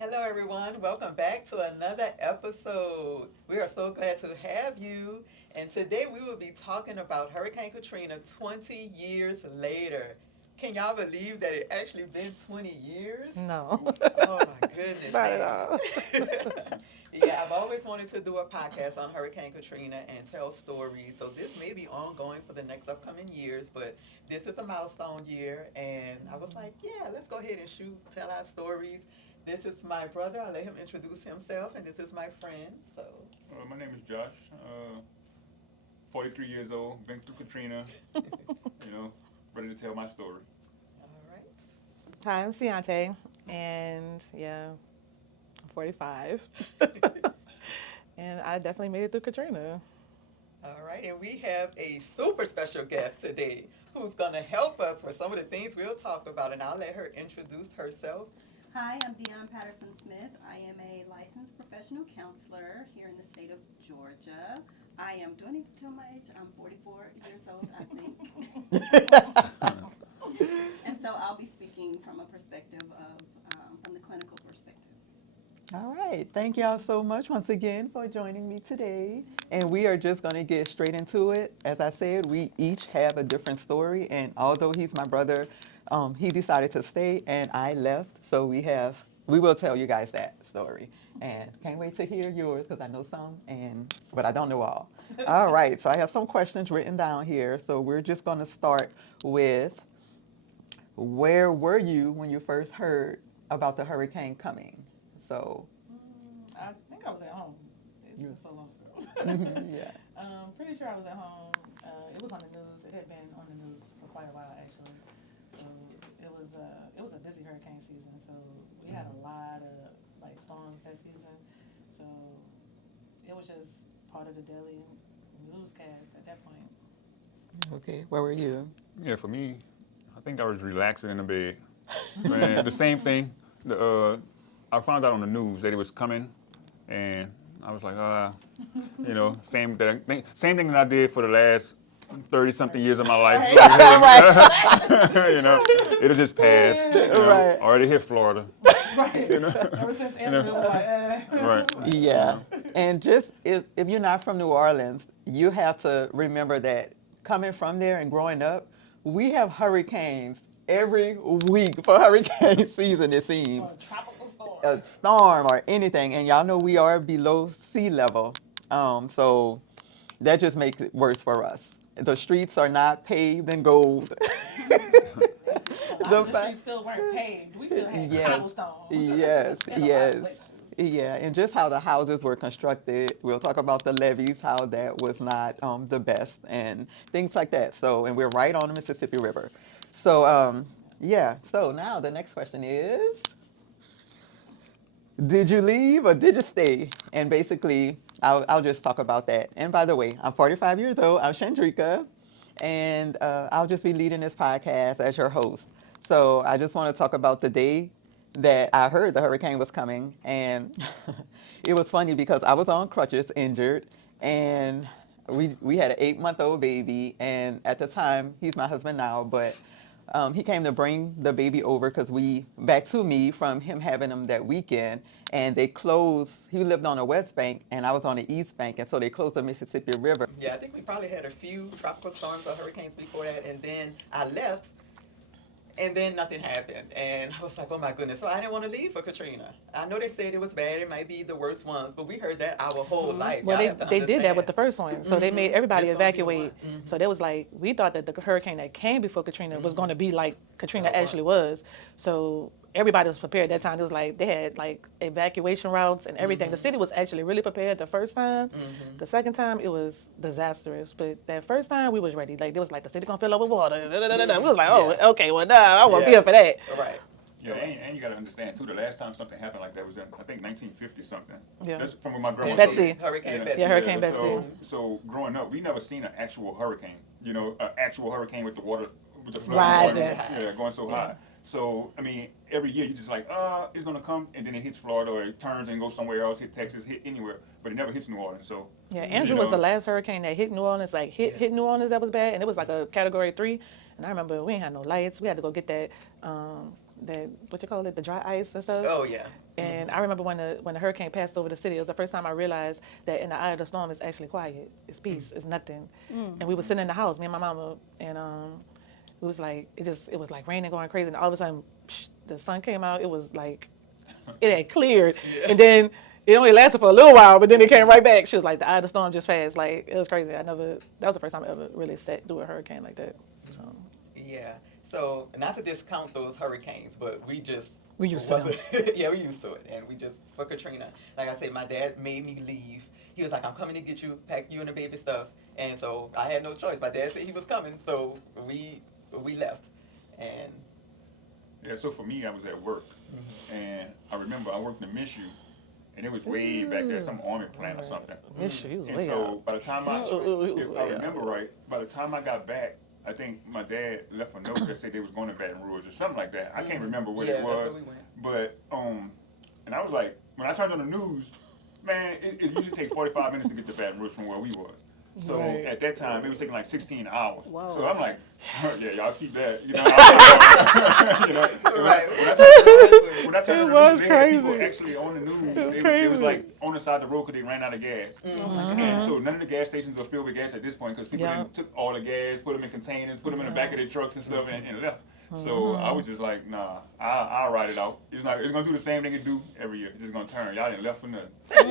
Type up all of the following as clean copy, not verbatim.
Hello, everyone. Welcome back to another episode. We are so glad to have you. And today we will be talking about Hurricane Katrina 20 years later. Can y'all believe that it actually been 20 years? No, Oh my goodness, not at man. all. Yeah, I've always wanted to do a podcast on Hurricane Katrina and tell stories. So this may be ongoing for the next upcoming years, but this is a milestone year. And I was like, yeah, let's go ahead and shoot, tell our stories. This is my brother. I'll let him introduce himself. And this is my friend. So, My name is Josh. 43 years old. Been through Katrina. You know, ready to tell my story. all right. Hi, I'm Ciante, and yeah, I'm 45, and I definitely made it through Katrina. All right. And we have a super special guest today who's going to help us with some of the things we'll talk about. And I'll let her introduce herself. Hi, I'm Dion Patterson Smith. I am a licensed professional counselor here in the state of Georgia. Do I need to tell my age? I'm 44 years old, I think. And so I'll be speaking from a perspective from the clinical perspective. All right. Thank y'all so much once again for joining me today. And we are just going to get straight into it. As I said, we each have a different story. And although he's my brother, he decided to stay and I left. So we will tell you guys that story. And can't wait to hear yours because I know some, but I don't know all. All right. So I have some questions written down here. So we're just going to start with, where were you when you first heard about the hurricane coming? So, I think I was at home. It's You- been so long ago. yeah. Pretty sure I was at home. It was on the news. It had been on the news for quite a while, actually. So it was a busy hurricane season. So we had a lot of like storms that season. So it was just part of the daily newscast at that point. Okay, where were you? Yeah, for me, I think I was relaxing in the bed. Man, the same thing. I found out on the news that it was coming, and I was like, same thing that I did for the last 30 something years of my life. It'll just pass. Right. Already hit Florida. Right. You know? Ever since Andrew was like, Right. Yeah. And just if you're not from New Orleans, you have to remember that coming from there and growing up, we have hurricanes every week for hurricane season, it seems. or tropical storm. A storm or anything. And y'all know we are below sea level. So that just makes it worse for us. The streets are not paved in gold. A lot of the streets still weren't paved. We still had Yes, cobblestone. yes, In a lot of yes. places. Yeah, and just how the houses were constructed. We'll talk about the levees, how that was not the best, and things like that. So, and we're right on the Mississippi River. So, yeah. So now the next question is, did you leave or did you stay? And basically, I'll just talk about that. And by the way, I'm 45 years old. I'm Shandreka, and I'll just be leading this podcast as your host. So I just want to talk about the day that I heard the hurricane was coming, and it was funny because I was on crutches, injured, and we had an 8-month-old baby, and at the time he's my husband now, but he came to bring the baby over because back to me from him having him that weekend, and they closed. He lived on the West Bank, and I was on the East Bank, and so they closed the Mississippi River. Yeah, I think we probably had a few tropical storms or hurricanes before that, and then I left, and then nothing happened. And I was like, oh my goodness. So I didn't want to leave for Katrina. I know they said it was bad. It might be the worst ones, but we heard that our whole life. Well, Y'all have to they did that with understand. the first one. So they made everybody It's gonna be the one. evacuate. So they was like, we thought that the hurricane that came before Katrina was going to be like Katrina Oh, wow. actually was. So everybody was prepared that time. It was like they had like evacuation routes and everything. The city was actually really prepared the first time. The second time it was disastrous, but that first time we was ready. Like it was like the city gonna fill up with water. We was like, oh, Yeah. okay, well, nah, I won't be Yeah. here for that. Right. Yeah, and you got to understand too. The last time something happened like that was in, I think, 1950 something. Yeah. That's from when my grandma. Betsy. Hurricane Betsy. Yeah, Hurricane Betsy. So growing up, we never seen an actual hurricane. You know, an actual hurricane with the water, with the flood Rising. yeah, going so high. So I mean, every year you just like, it's gonna come, and then it hits Florida, or it turns and goes somewhere else, hit Texas, hit anywhere, but it never hits New Orleans. So Yeah, you Andrew was know, the last hurricane that hit New Orleans, like hit New Orleans that was bad, and it was like a Category 3. And I remember we ain't had no lights. We had to go get that what you call it, the dry ice and stuff. Oh yeah. And I remember when the hurricane passed over the city, it was the first time I realized that in the eye of the storm, it's actually quiet. It's peace. It's nothing. And we were sitting in the house, me and my mama, and it was like it was like raining, going crazy, and all of a sudden, the sun came out. It was like it had cleared, Yeah. and then it only lasted for a little while, but then it came right back. She was like, the eye of the storm just passed. Like it was crazy. That was the first time I ever really sat through a hurricane like that. So Yeah. So not to discount those hurricanes, but we just we used to them. yeah, we used to it, and we just for Katrina. Like I said, my dad made me leave. He was like, "I'm coming to get you, pack you and the baby stuff," and so I had no choice. My dad said he was coming, so we left, and Yeah, so for me, I was at work, and I remember I worked in Miss You, and it was way back there, some army plant or something. Miss you, he was And way so out. by the time if I remember right, by the time I got back, I think my dad left a note that said they was going to Baton Rouge or something like that. I can't remember what yeah, it was, that's where we went. but and I was like, when I turned on the news, man, it usually takes 45 minutes to get to Baton Rouge from where we was. So Right. at that time, it was taking like 16 hours. Whoa. So I'm like, yeah, y'all keep that. You know, you know Right. when I turned It on the was news, they had people crazy. actually on the news. was They was crazy. like on the side of the road because they ran out of gas. And so none of the gas stations are filled with gas at this point because people Yeah. then took all the gas, put them in containers, put them in the back of their trucks and stuff, and left. So I was just like, nah, I'll ride it out. It's gonna do the same thing it do every year. It's just gonna turn. Y'all didn't left for nothing. That's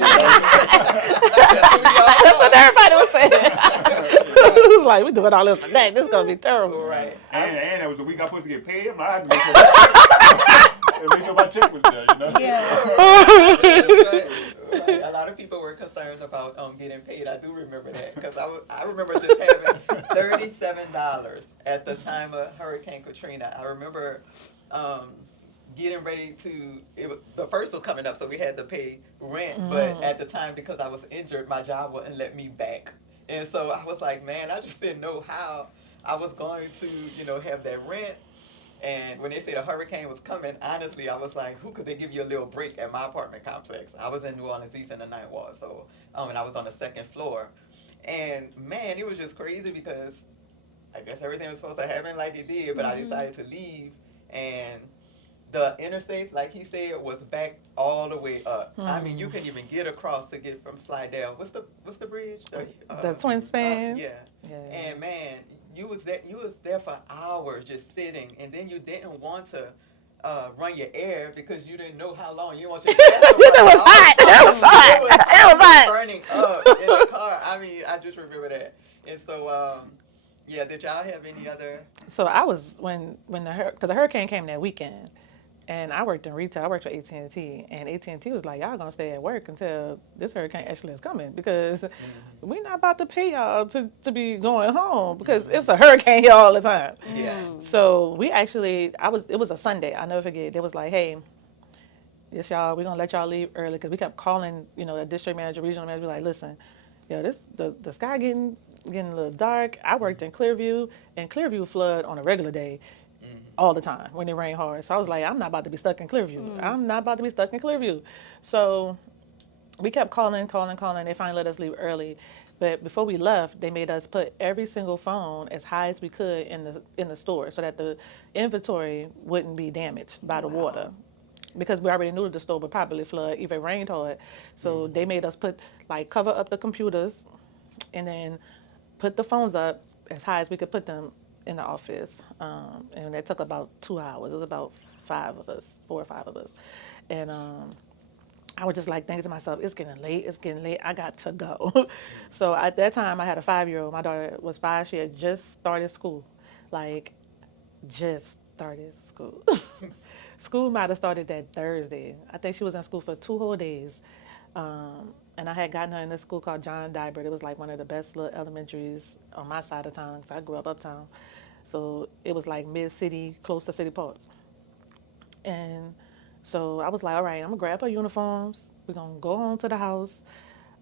what everybody was saying. Like we doing all this for that. This is gonna be terrible. Right. And that was the week I was supposed to get paid. I'm like, I had to make sure my check was there, you know? Yeah. Right. A lot of people were concerned about getting paid. I do remember that because I remember just having $37 at the time of Hurricane Katrina. I remember getting ready to. The first was coming up, so we had to pay rent. But at the time, because I was injured, my job wouldn't let me back, and so I was like, man, I just didn't know how I was going to, have that rent. And when they said a hurricane was coming, honestly, I was like, who could they give you a little break at my apartment complex? I was in New Orleans East in the Ninth Ward, so and I was on the second floor. And man, it was just crazy because I guess everything was supposed to happen like it did, but I decided to leave. And the interstate, like he said, was backed all the way up. I mean, you couldn't even get across to get from Slidell. What's the bridge? The twin span. Yeah. Yeah. And man, you was there for hours just sitting, and then you didn't want to run your air because you didn't know how long. You didn't want your gas to run. It was hot. It was hot. It was hot. Burning up in the car. I mean, I just remember that. And so, yeah, did y'all have any other? So I was because the hurricane came that weekend, and I worked in retail. I worked for AT&T, and AT&T was like, y'all gonna stay at work until this hurricane actually is coming because we're not about to pay y'all to be going home because it's a hurricane here all the time. Yeah. So we actually, it was a Sunday. I'll never forget. It was like, hey, yes, y'all, we're gonna let y'all leave early because we kept calling, the district manager, regional manager, like, listen, the sky getting a little dark. I worked in Clearview, and Clearview flood on a regular day all the time when it rained hard. So I was like, I'm not about to be stuck in Clearview. I'm not about to be stuck in Clearview. So we kept calling. They finally let us leave early. But before we left, they made us put every single phone as high as we could in the store so that the inventory wouldn't be damaged by the water. Because we already knew that the store would probably flood if it rained hard. So they made us cover up the computers and then put the phones up as high as we could put them in the office. And that took about 2 hours. It was about 4 or 5 of us. And I was just like thinking to myself, it's getting late, I got to go. So at that time, I had a 5-year-old. My daughter was 5. She had just started school. School might have started that Thursday. I think she was in school for 2 whole days. And I had gotten her in this school called John Dibert. It was like one of the best little elementaries on my side of town because I grew up uptown. So it was like mid-city, close to City Park. And so I was like, all right, I'm going to grab her uniforms. We're going to go home to the house.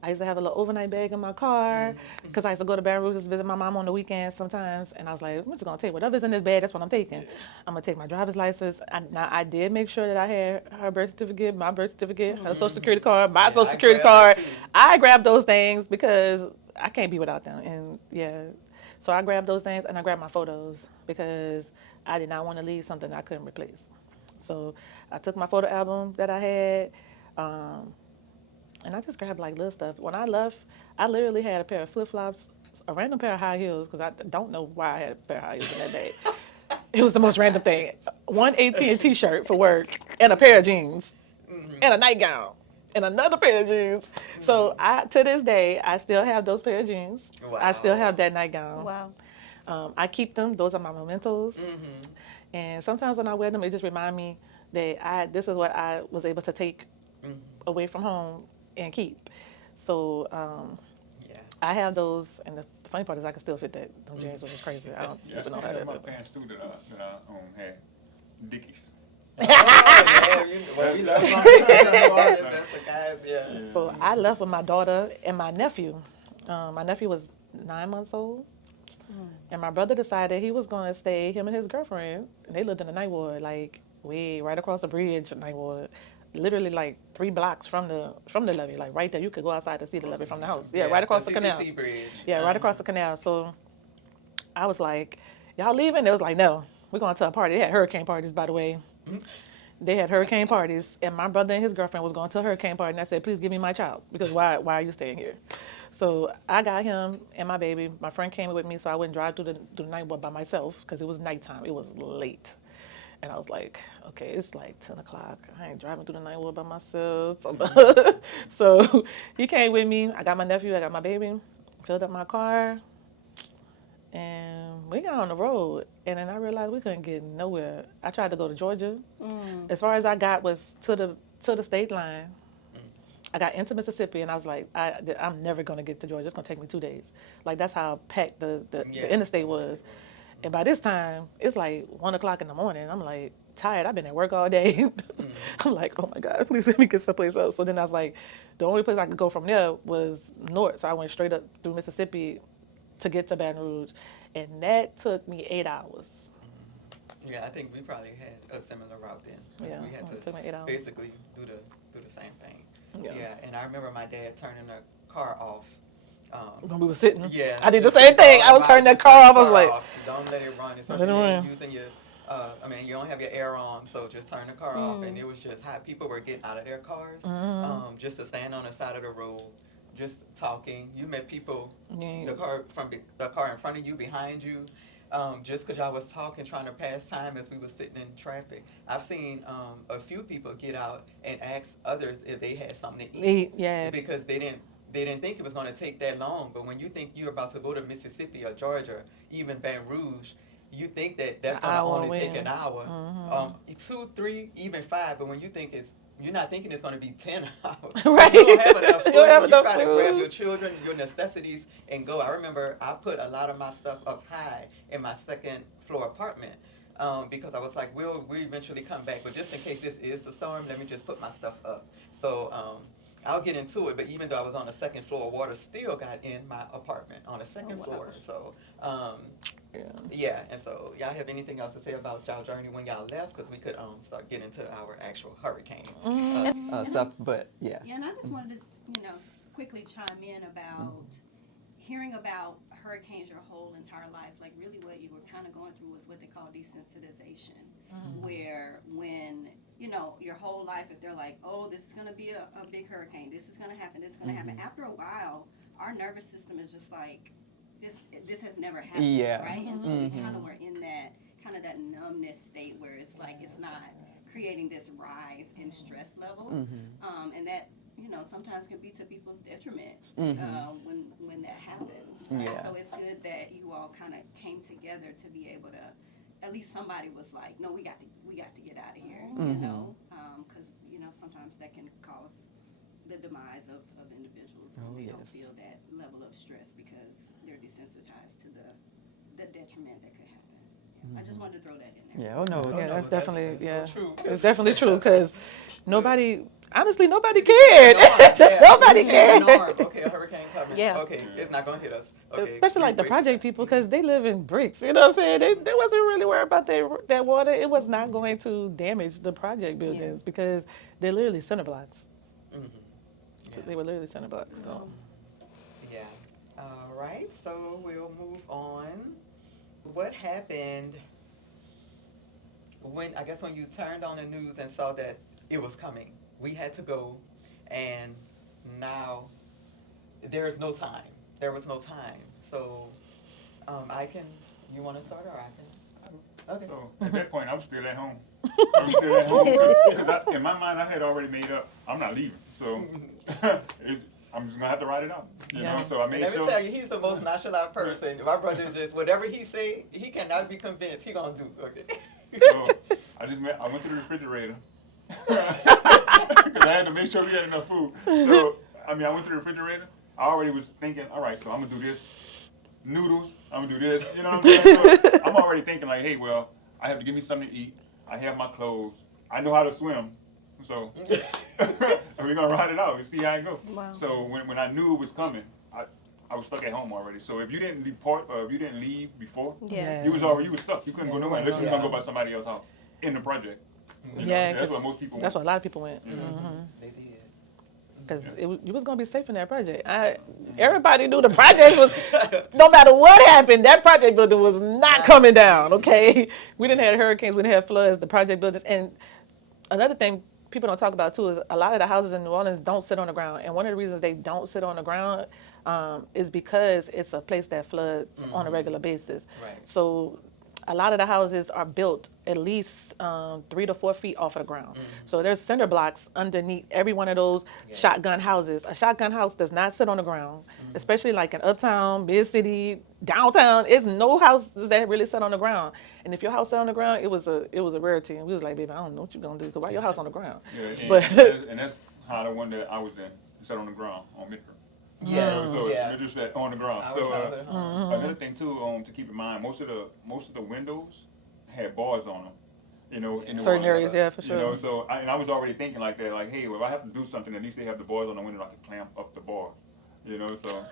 I used to have a little overnight bag in my car because I used to go to Baton Rouge to visit my mom on the weekends sometimes. And I was like, I'm just going to take whatever's in this bag. That's what I'm taking. I'm going to take my driver's license. Now, I did make sure that I had her birth certificate, my birth certificate, her social security card, my social security card. I grabbed those things because I can't be without them. And yeah, so I grabbed those things and I grabbed my photos because I did not want to leave something I couldn't replace. So I took my photo album that I had, and I just grabbed like little stuff. When I left, I literally had a pair of flip flops, a random pair of high heels because I don't know why I had a pair of high heels in that bag. It was the most random thing. One AT&T shirt for work and a pair of jeans and a nightgown and another pair of jeans. So I, to this day, I still have those pair of jeans. Wow. I still have that nightgown. Wow. I keep them. Those are my mementos. And sometimes when I wear them, it just remind me that this is what I was able to take away from home and keep. So Yeah. I have those, and the funny part is I can still fit that. Them jeans, which is crazy. I don't Yeah, I even still know how have to my do it. pants too that I had. Dickies. Oh, damn, well, we love some artists. That's the guys. Yeah. So I left with my daughter and my nephew. My nephew was 9 months old. And my brother decided he was going to stay, him and his girlfriend, and they lived in the Ninth Ward, like way right across the bridge, Ninth Ward, literally like 3 blocks from the levee, like right there. You could go outside to see the levee from the house. Yeah, right across the canal. CTC bridge. Yeah, right across the canal. So I was like, y'all leaving? They was like, no, we're going to a party. They had hurricane parties, by the way. They had hurricane parties, and my brother and his girlfriend was going to a hurricane party, and I said, please give me my child, because why are you staying here? So I got him and my baby. My friend came with me, so I wouldn't drive through the night by myself, because it was nighttime. It was late. And I was like, okay, it's like 10 o'clock. I ain't driving through the night by myself. So he came with me. I got my nephew, I got my baby, filled up my car, and we got on the road. And then I realized we couldn't get nowhere. I tried to go to Georgia. As far as I got was to the state line. I got into Mississippi, and I was like, I'm never going to get to Georgia. It's going to take me 2 days. Like, that's how packed the interstate was. And by this time, it's like 1 o'clock in the morning. I'm like tired. I've been at work all day. I'm like, oh my God, please let me get someplace else. So then I was like, the only place I could go from there was north. So I went straight up through Mississippi to get to Baton Rouge. And that took me 8 hours. Yeah, I think we probably had a similar route then. 'Cause Yeah, we had it took me 8 hours. basically do the same thing. Yeah. Yeah, and I remember my dad turning the car off. When we were sitting, Yeah, I did the just same thing. I about was turning that to car turn off. the I was like, off. Don't let it run, Let it especially run. using your. You don't have your air on, so just turn the car off. And it was just how people were getting out of their cars, just to stand on the side of the road, just talking. You met people, the car in front of you, behind you. Just because y'all was talking, trying to pass time as we were sitting in traffic. I've seen a few people get out and ask others if they had something to eat. Yeah. Because they didn't think it was going to take that long. But when you think you're about to go to Mississippi or Georgia, even Baton Rouge, you think that's going to only take an hour, 2, 3, even 5. But when you think you're not thinking it's going to be 10 hours. Right. You don't have enough food. You don't have You enough try to grab food. your children, your necessities, and go. I remember I put a lot of my stuff up high in my second floor apartment. Because I was like, we eventually come back, but just in case this is the storm, let me just put my stuff up. So I'll get into it, but even though I was on the second floor, water still got in my apartment on the second floor. So yeah, and so y'all have anything else to say about y'all journey when y'all left? Because we could start getting into our actual hurricane stuff, but yeah. Yeah, and I just wanted to, quickly chime in about hearing about hurricanes your whole entire life. Like, really what you were kind of going through was what they call desensitization, where when, your whole life, if they're like, oh, this is going to be a big hurricane, this is going to happen, this is going to happen, after a while, our nervous system is just like, this has never happened, Yeah. right? And so we kind of were in that numbness state where it's like it's not creating this rise in stress level, and that sometimes can be to people's detriment when that happens. Right? Yeah. So it's good that you all kind of came together to be able to. At least somebody was like, no, we got to get out of here, because sometimes that can cause the demise of individuals when they don't feel that level of stress because they're desensitized to the detriment that could happen. I just wanted to throw that in there. Yeah. Oh no. Yeah, that's definitely that's so true. It's definitely true because honestly, nobody cared. Nobody cared. Okay, a hurricane coming. Yeah. Okay, it's not gonna hit us. Okay. Especially like the project people, because they live in bricks. You know what I'm saying? They wasn't really worried about that water. It was not going to damage the project buildings because they're literally center blocks. Yeah. They were literally center blocks. So. Yeah. All right. So we'll move on. What happened I guess when you turned on the news and saw that it was coming, we had to go, and now there's no time. There was no time. So I can. You want to start, or I can? Okay. So at that point, I'm still at home. I'm still at home because in my mind, I had already made up. I'm not leaving. So I'm just gonna have to write it out. You know. So I made Let me sure. tell you, he's the most nonchalant person. My brother just whatever he say, he cannot be convinced. He gonna do. Okay. So I went to the refrigerator because I had to make sure we had enough food. So I went to the refrigerator. I already was thinking, all right, so I'm gonna do this. Noodles, I'm gonna do this. You know what I'm saying? So I'm already thinking like, hey, well, I have to give me something to eat. I have my clothes. I know how to swim. So we're gonna ride it out and see how it goes. Wow. So when I knew it was coming, I was stuck at home already. So if you didn't depart or if you didn't leave before, Yeah. you was stuck. You couldn't go nowhere unless you were gonna go by somebody else's house in the project. You know, Yeah, that's what most people That's want. what a lot of people went. They did. Because you was gonna be safe in that project. Everybody knew the project was. No matter what happened, that project building was not coming down. Okay, we didn't have hurricanes, we didn't have floods. The project buildings, and another thing people don't talk about too is a lot of the houses in New Orleans don't sit on the ground. And one of the reasons they don't sit on the ground is because it's a place that floods on a regular basis. Right. So a lot of the houses are built at least 3 to 4 feet off of the ground. So there's cinder blocks underneath every one of those shotgun houses. A shotgun house does not sit on the ground, especially like in uptown, mid city, downtown. It's no houses that really sit on the ground. And if your house sat on the ground, it was a rarity. And we was like, baby, I don't know what you're gonna do, because why your house on the ground? Yeah, and that's how the one that I was in sat on the ground on Midford. Yes. So Yeah. you're just that on the ground. Our So childhood home. another thing too, to keep in mind, most of the windows had bars on them. You know, in the Certain wall. areas, yeah, for You know, sure. so I was already thinking like that, like, hey, well, if I have to do something, at least they have the bars on the window, I can clamp up the bar. You know, so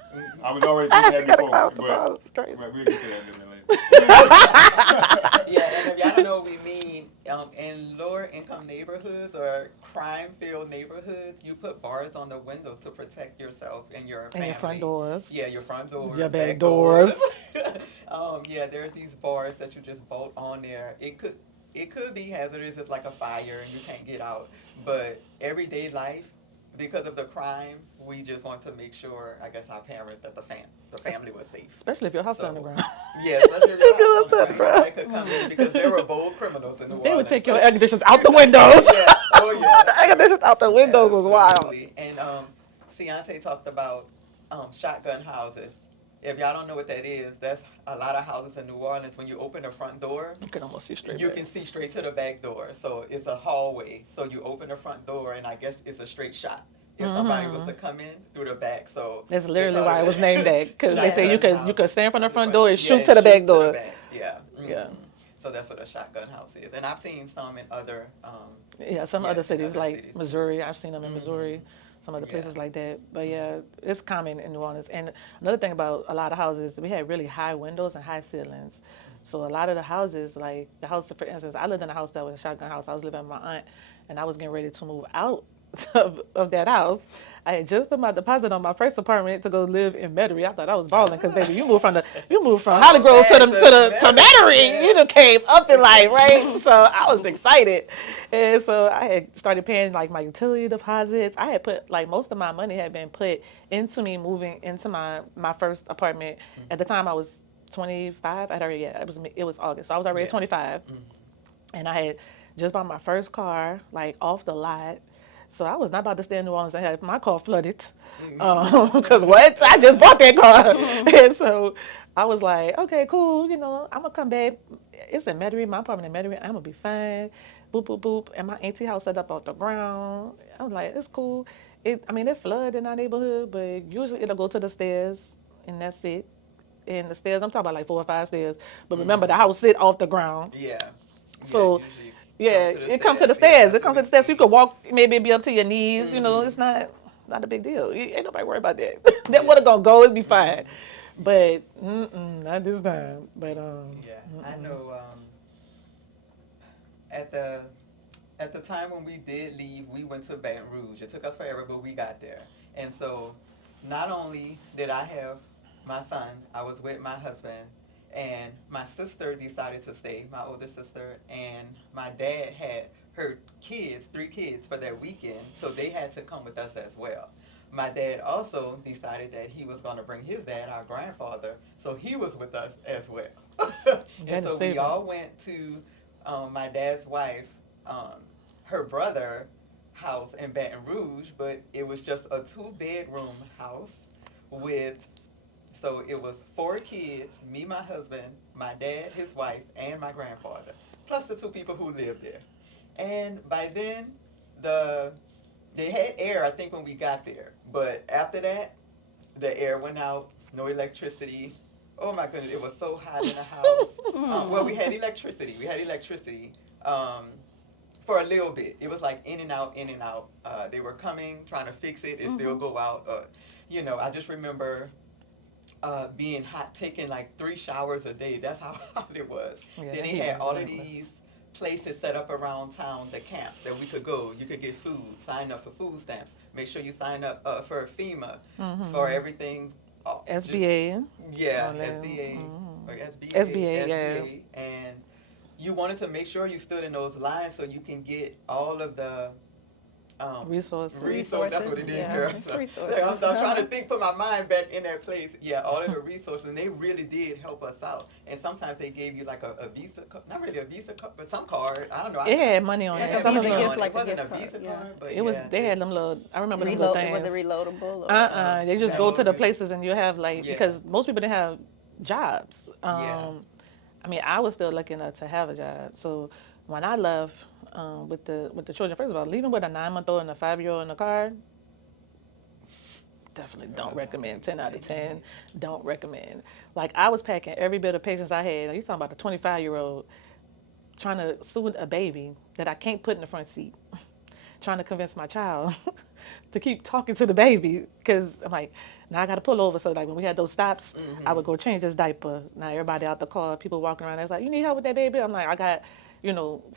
I was already thinking that Gotta before, climb the bars, crazy. but we'll get to that a little bit later. Yeah, and if y'all don't know what we mean, in lower income neighborhoods or crime filled neighborhoods, you put bars on the windows to protect yourself and your And family. your front doors. Yeah, your front doors. Your back doors. doors. Yeah, there are these bars that you just bolt on there. It could be hazardous if like a fire and you can't get out, but everyday life, because of the crime, we just want to make sure, I guess, our parents that the family was safe. Especially if your house is on the So- ground. Yeah, especially if If your you house was on on the the ground, ground. they could come in because there were bold criminals in the They would take your air conditioners out the windows. Yeah. Oh yeah. The air conditioners out the windows was wild. Absolutely. And Ciante talked about shotgun houses. If y'all don't know what that is, that's a lot of houses in New Orleans. When you open the front door, You can almost see straight you back. can see straight to the back door. So it's a hallway. So you open the front door, and I guess it's a straight shot. If somebody was to come in through the back, so That's they literally call why it was named that, because they say shotgun you could stand from the house. front door and Yeah, shoot to the back door. Yeah. Yeah. So that's what a shotgun house is, and I've seen some in other. Yeah, some Yeah, other cities other like cities. Missouri. I've seen them in Missouri, some other Yeah. places like that. But yeah, it's common in New Orleans. And another thing about a lot of houses, we had really high windows and high ceilings. So a lot of the houses, like the house, for instance, I lived in a house that was a shotgun house. I was living with my aunt, and I was getting ready to move out of that house. I had just put my deposit on my first apartment to go live in Metairie. I thought I was balling because baby, you moved from Holly Grove to Metairie. You just came up in life, right? So I was excited, and so I had started paying like my utility deposits. I had put like most of my money had been put into me moving into my first apartment. At the time, I was 25. It was August, so I was already Yeah. 25, and I had just bought my first car like off the lot. So I was not about to stay in New Orleans and have my car flooded. Because what? I just bought that car. And so I was like, okay, cool. You know, I'm going to come back. It's in Metairie, my apartment in Metairie. I'm going to be fine. Boop, boop, boop. And my auntie house set up off the ground. I was like, it's cool. It flood in our neighborhood, but usually it'll go to the stairs, and that's it. And the stairs, I'm talking about like 4 or 5 stairs. But remember, the house sit off the ground. Yeah. So, usually Yeah, come to the it comes to the stairs. Yeah, stairs. It that's comes what to the stairs. we You could walk, maybe be up to your knees. You know, it's not a big deal. Ain't nobody worried about that. That water gonna go. It'll be fine. But not this time. But Yeah, I know. At the time when we did leave, we went to Baton Rouge. It took us forever, but we got there. And so, not only did I have my son, I was with my husband, And my sister decided to stay, my older sister, and my dad had her kids, 3 kids, for that weekend, so they had to come with us as well. My dad also decided that he was going to bring his dad, our grandfather, so he was with us as well. And That is so we saving. all went to my dad's wife, her brother house in Baton Rouge, but it was just a 2 bedroom house with, so it was 4 kids, me, my husband, my dad, his wife, and my grandfather, plus the 2 people who lived there. And by then, the they had air, I think, when we got there. But after that, the air went out, no electricity. Oh my goodness, it was so hot in the house. Well, we had electricity. We had electricity for a little bit. It was like in and out, in and out. They were coming, trying to fix it. It still go out. I just remember being hot, taking like 3 showers a day. That's how hot it was. Yeah, Then that they heat had was all of relentless. these places set up around town, the camps that we could go. You could get food, sign up for food stamps. Make sure you sign up for FEMA for everything. Just SBA. yeah, All that. SDA or SBA, SBA, yeah. SBA, and you wanted to make sure you stood in those lines so you can get all of the Resources. resource. That's what it is, Yeah, girl. it's So, resources. I'm trying to think, put my mind back in that place. Yeah, all of the resources, and they really did help us out. And sometimes they gave you like a Visa, not really a Visa card, but some card. I don't know. It had money on It it. had Some of Visa them. on it. like It a wasn't a gift card, Visa yeah. card, but It was. yeah, They had them little. I remember them little Was things. it reloadable? Or? They just that go to the was- places and you have like Yeah. because most people didn't have jobs. Yeah. I mean, I was still lucky enough to have a job. So when I left with the children, first of all, leaving with a 9-month-old and a 5-year-old in the car, definitely don't recommend. 10 out of 10, don't recommend. Like I was packing every bit of patience I had. You talking about the 25-year-old trying to soothe a baby that I can't put in the front seat, trying to convince my child to keep talking to the baby because I'm like, now I got to pull over. So like when we had those stops, I would go change his diaper. Now everybody out the car, people walking around, it's like, you need help with that baby? I'm like, I got,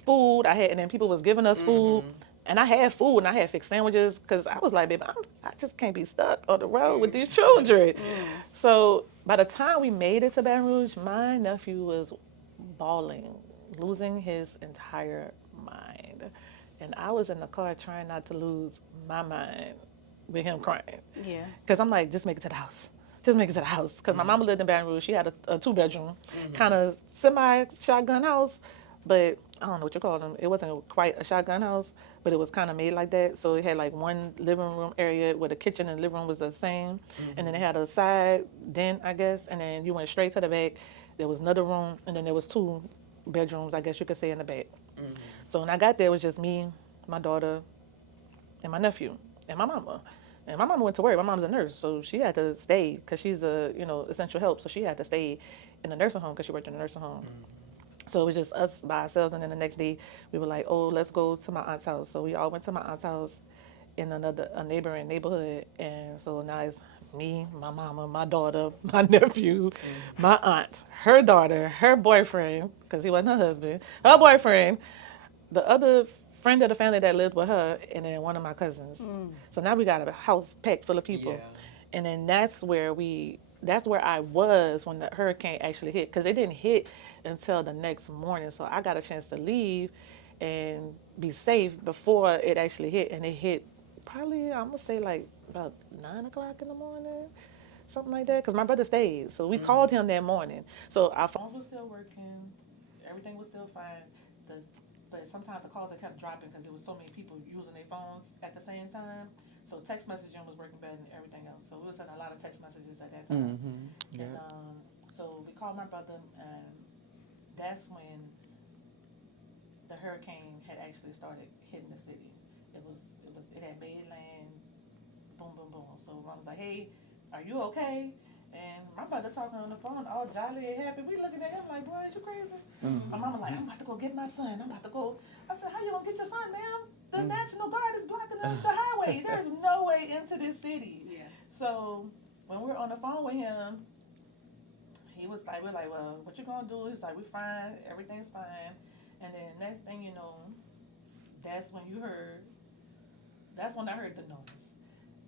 food. And then people was giving us food. And I had food and I had fixed sandwiches because I was like, baby, I just can't be stuck on the road with these children. So by the time we made it to Baton Rouge, my nephew was bawling, losing his entire mind. And I was in the car trying not to lose my mind with him crying. Yeah. Because I'm like, just make it to the house. Just make it to the house. Because my mama lived in Baton Rouge. She had a 2-bedroom, kind of semi-shotgun house. But I don't know what you call them. It wasn't quite a shotgun house, but it was kind of made like that. So it had like one living room area where the kitchen and living room was the same. And then it had a side den, I guess. And then you went straight to the back. There was another room. And then there was 2 bedrooms, I guess you could say, in the back. So when I got there, it was just me, my daughter, and my nephew, and my mama. And my mama went to work. My mom's a nurse, so she had to stay because she's a essential help. So she had to stay in the nursing home because she worked in the nursing home. So it was just us by ourselves. And then the next day, we were like, oh, let's go to my aunt's house. So we all went to my aunt's house in a neighboring neighborhood. And so now it's me, my mama, my daughter, my nephew, my aunt, her daughter, her boyfriend, because he wasn't her husband, her boyfriend, the other friend of the family that lived with her, and then one of my cousins. So now we got a house packed full of people. Yeah. And then that's where I was when the hurricane actually hit, because it didn't hit until the next morning. So I got a chance to leave and be safe before it actually hit. And it hit probably, I'm gonna say like about 9 o'clock in the morning, something like that, because my brother stayed. So we called him that morning. So our phones were still working, everything was still fine. But sometimes the calls had kept dropping because there was so many people using their phones at the same time. So text messaging was working better than everything else. So we were sending a lot of text messages at that time. Yeah. And so we called my brother, and that's when the hurricane had actually started hitting the city. It had made land, boom, boom, boom. So I was like, hey, are you okay? And my brother talking on the phone, all jolly and happy. We looking at him like, boy, is you crazy? My mama like, I'm about to go get my son. I'm about to go. I said, how you gonna get your son, ma'am? The National Guard is blocking the highway. There's no way into this city. Yeah. So when we're on the phone with him, he was like, we're like, well, what you gonna do? He's like, we're fine. Everything's fine. And then next thing you know, that's when I heard the noise.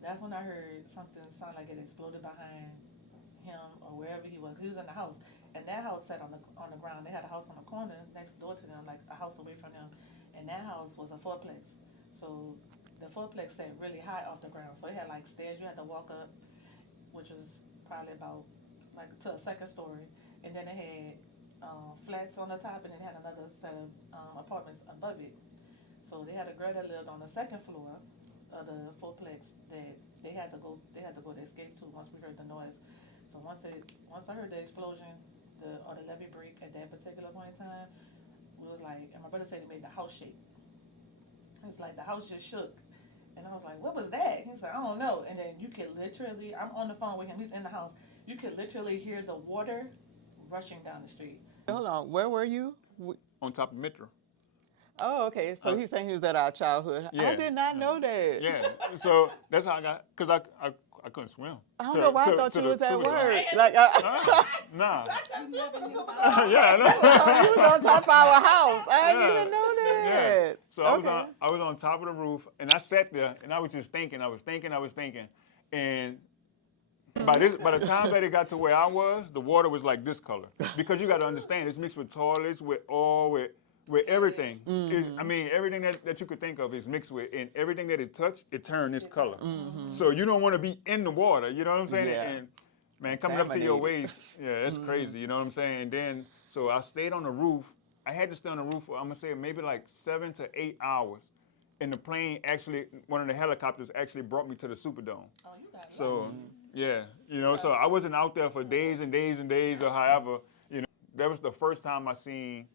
That's when I heard something sound like it exploded behind him or wherever he was. He was in the house. and that house sat on the ground. They had a house on the corner next door to them, like a house away from them, and that house was a fourplex. So the fourplex sat really high off the ground. So it had like stairs you had to walk up, which was probably about like to a second story, and then it had flats on the top, and then it had another set of apartments above it. So they had a girl that lived on the second floor of the fourplex that they had to go to escape to once we heard the noise. So once I heard the explosion, or the levee break at that particular point in time, we was like, and my brother said it made the house shake. It's like the house just shook. And I was like, what was that? He said, I don't know. And then you could literally, I'm on the phone with him, he's in the house. You could literally hear the water rushing down the street. Hold on, where were you? On top of Metro. Oh, okay. So he's saying he was at our childhood. I Yeah. did not know that. Yeah. So that's how I got, because I couldn't swim. I don't know why I thought you was at work. Like, Nah. You never knew Yeah, I know. you was on top of our house. I didn't Yeah. even know Yeah. that. So I was on top of the roof, and I sat there, and I was just thinking. And by the time that it got to where I was, the water was like this color. Because you got to understand, it's mixed with toilets, with oil, with everything. I mean, everything that you could think of is mixed with, and everything that it touched, it turned this color. So you don't want to be in the water, you know what I'm saying? Yeah. And man, coming up to your waist, yeah, it's crazy, you know what I'm saying? And then, so I stayed on the roof. I had to stay on the roof for, I'm gonna say, maybe like 7 to 8 hours. And the plane actually, one of the helicopters actually brought me to the Superdome. Oh, you got So, yeah, you know, so I wasn't out there for days and days and days or however, you know. That was the first time I seen,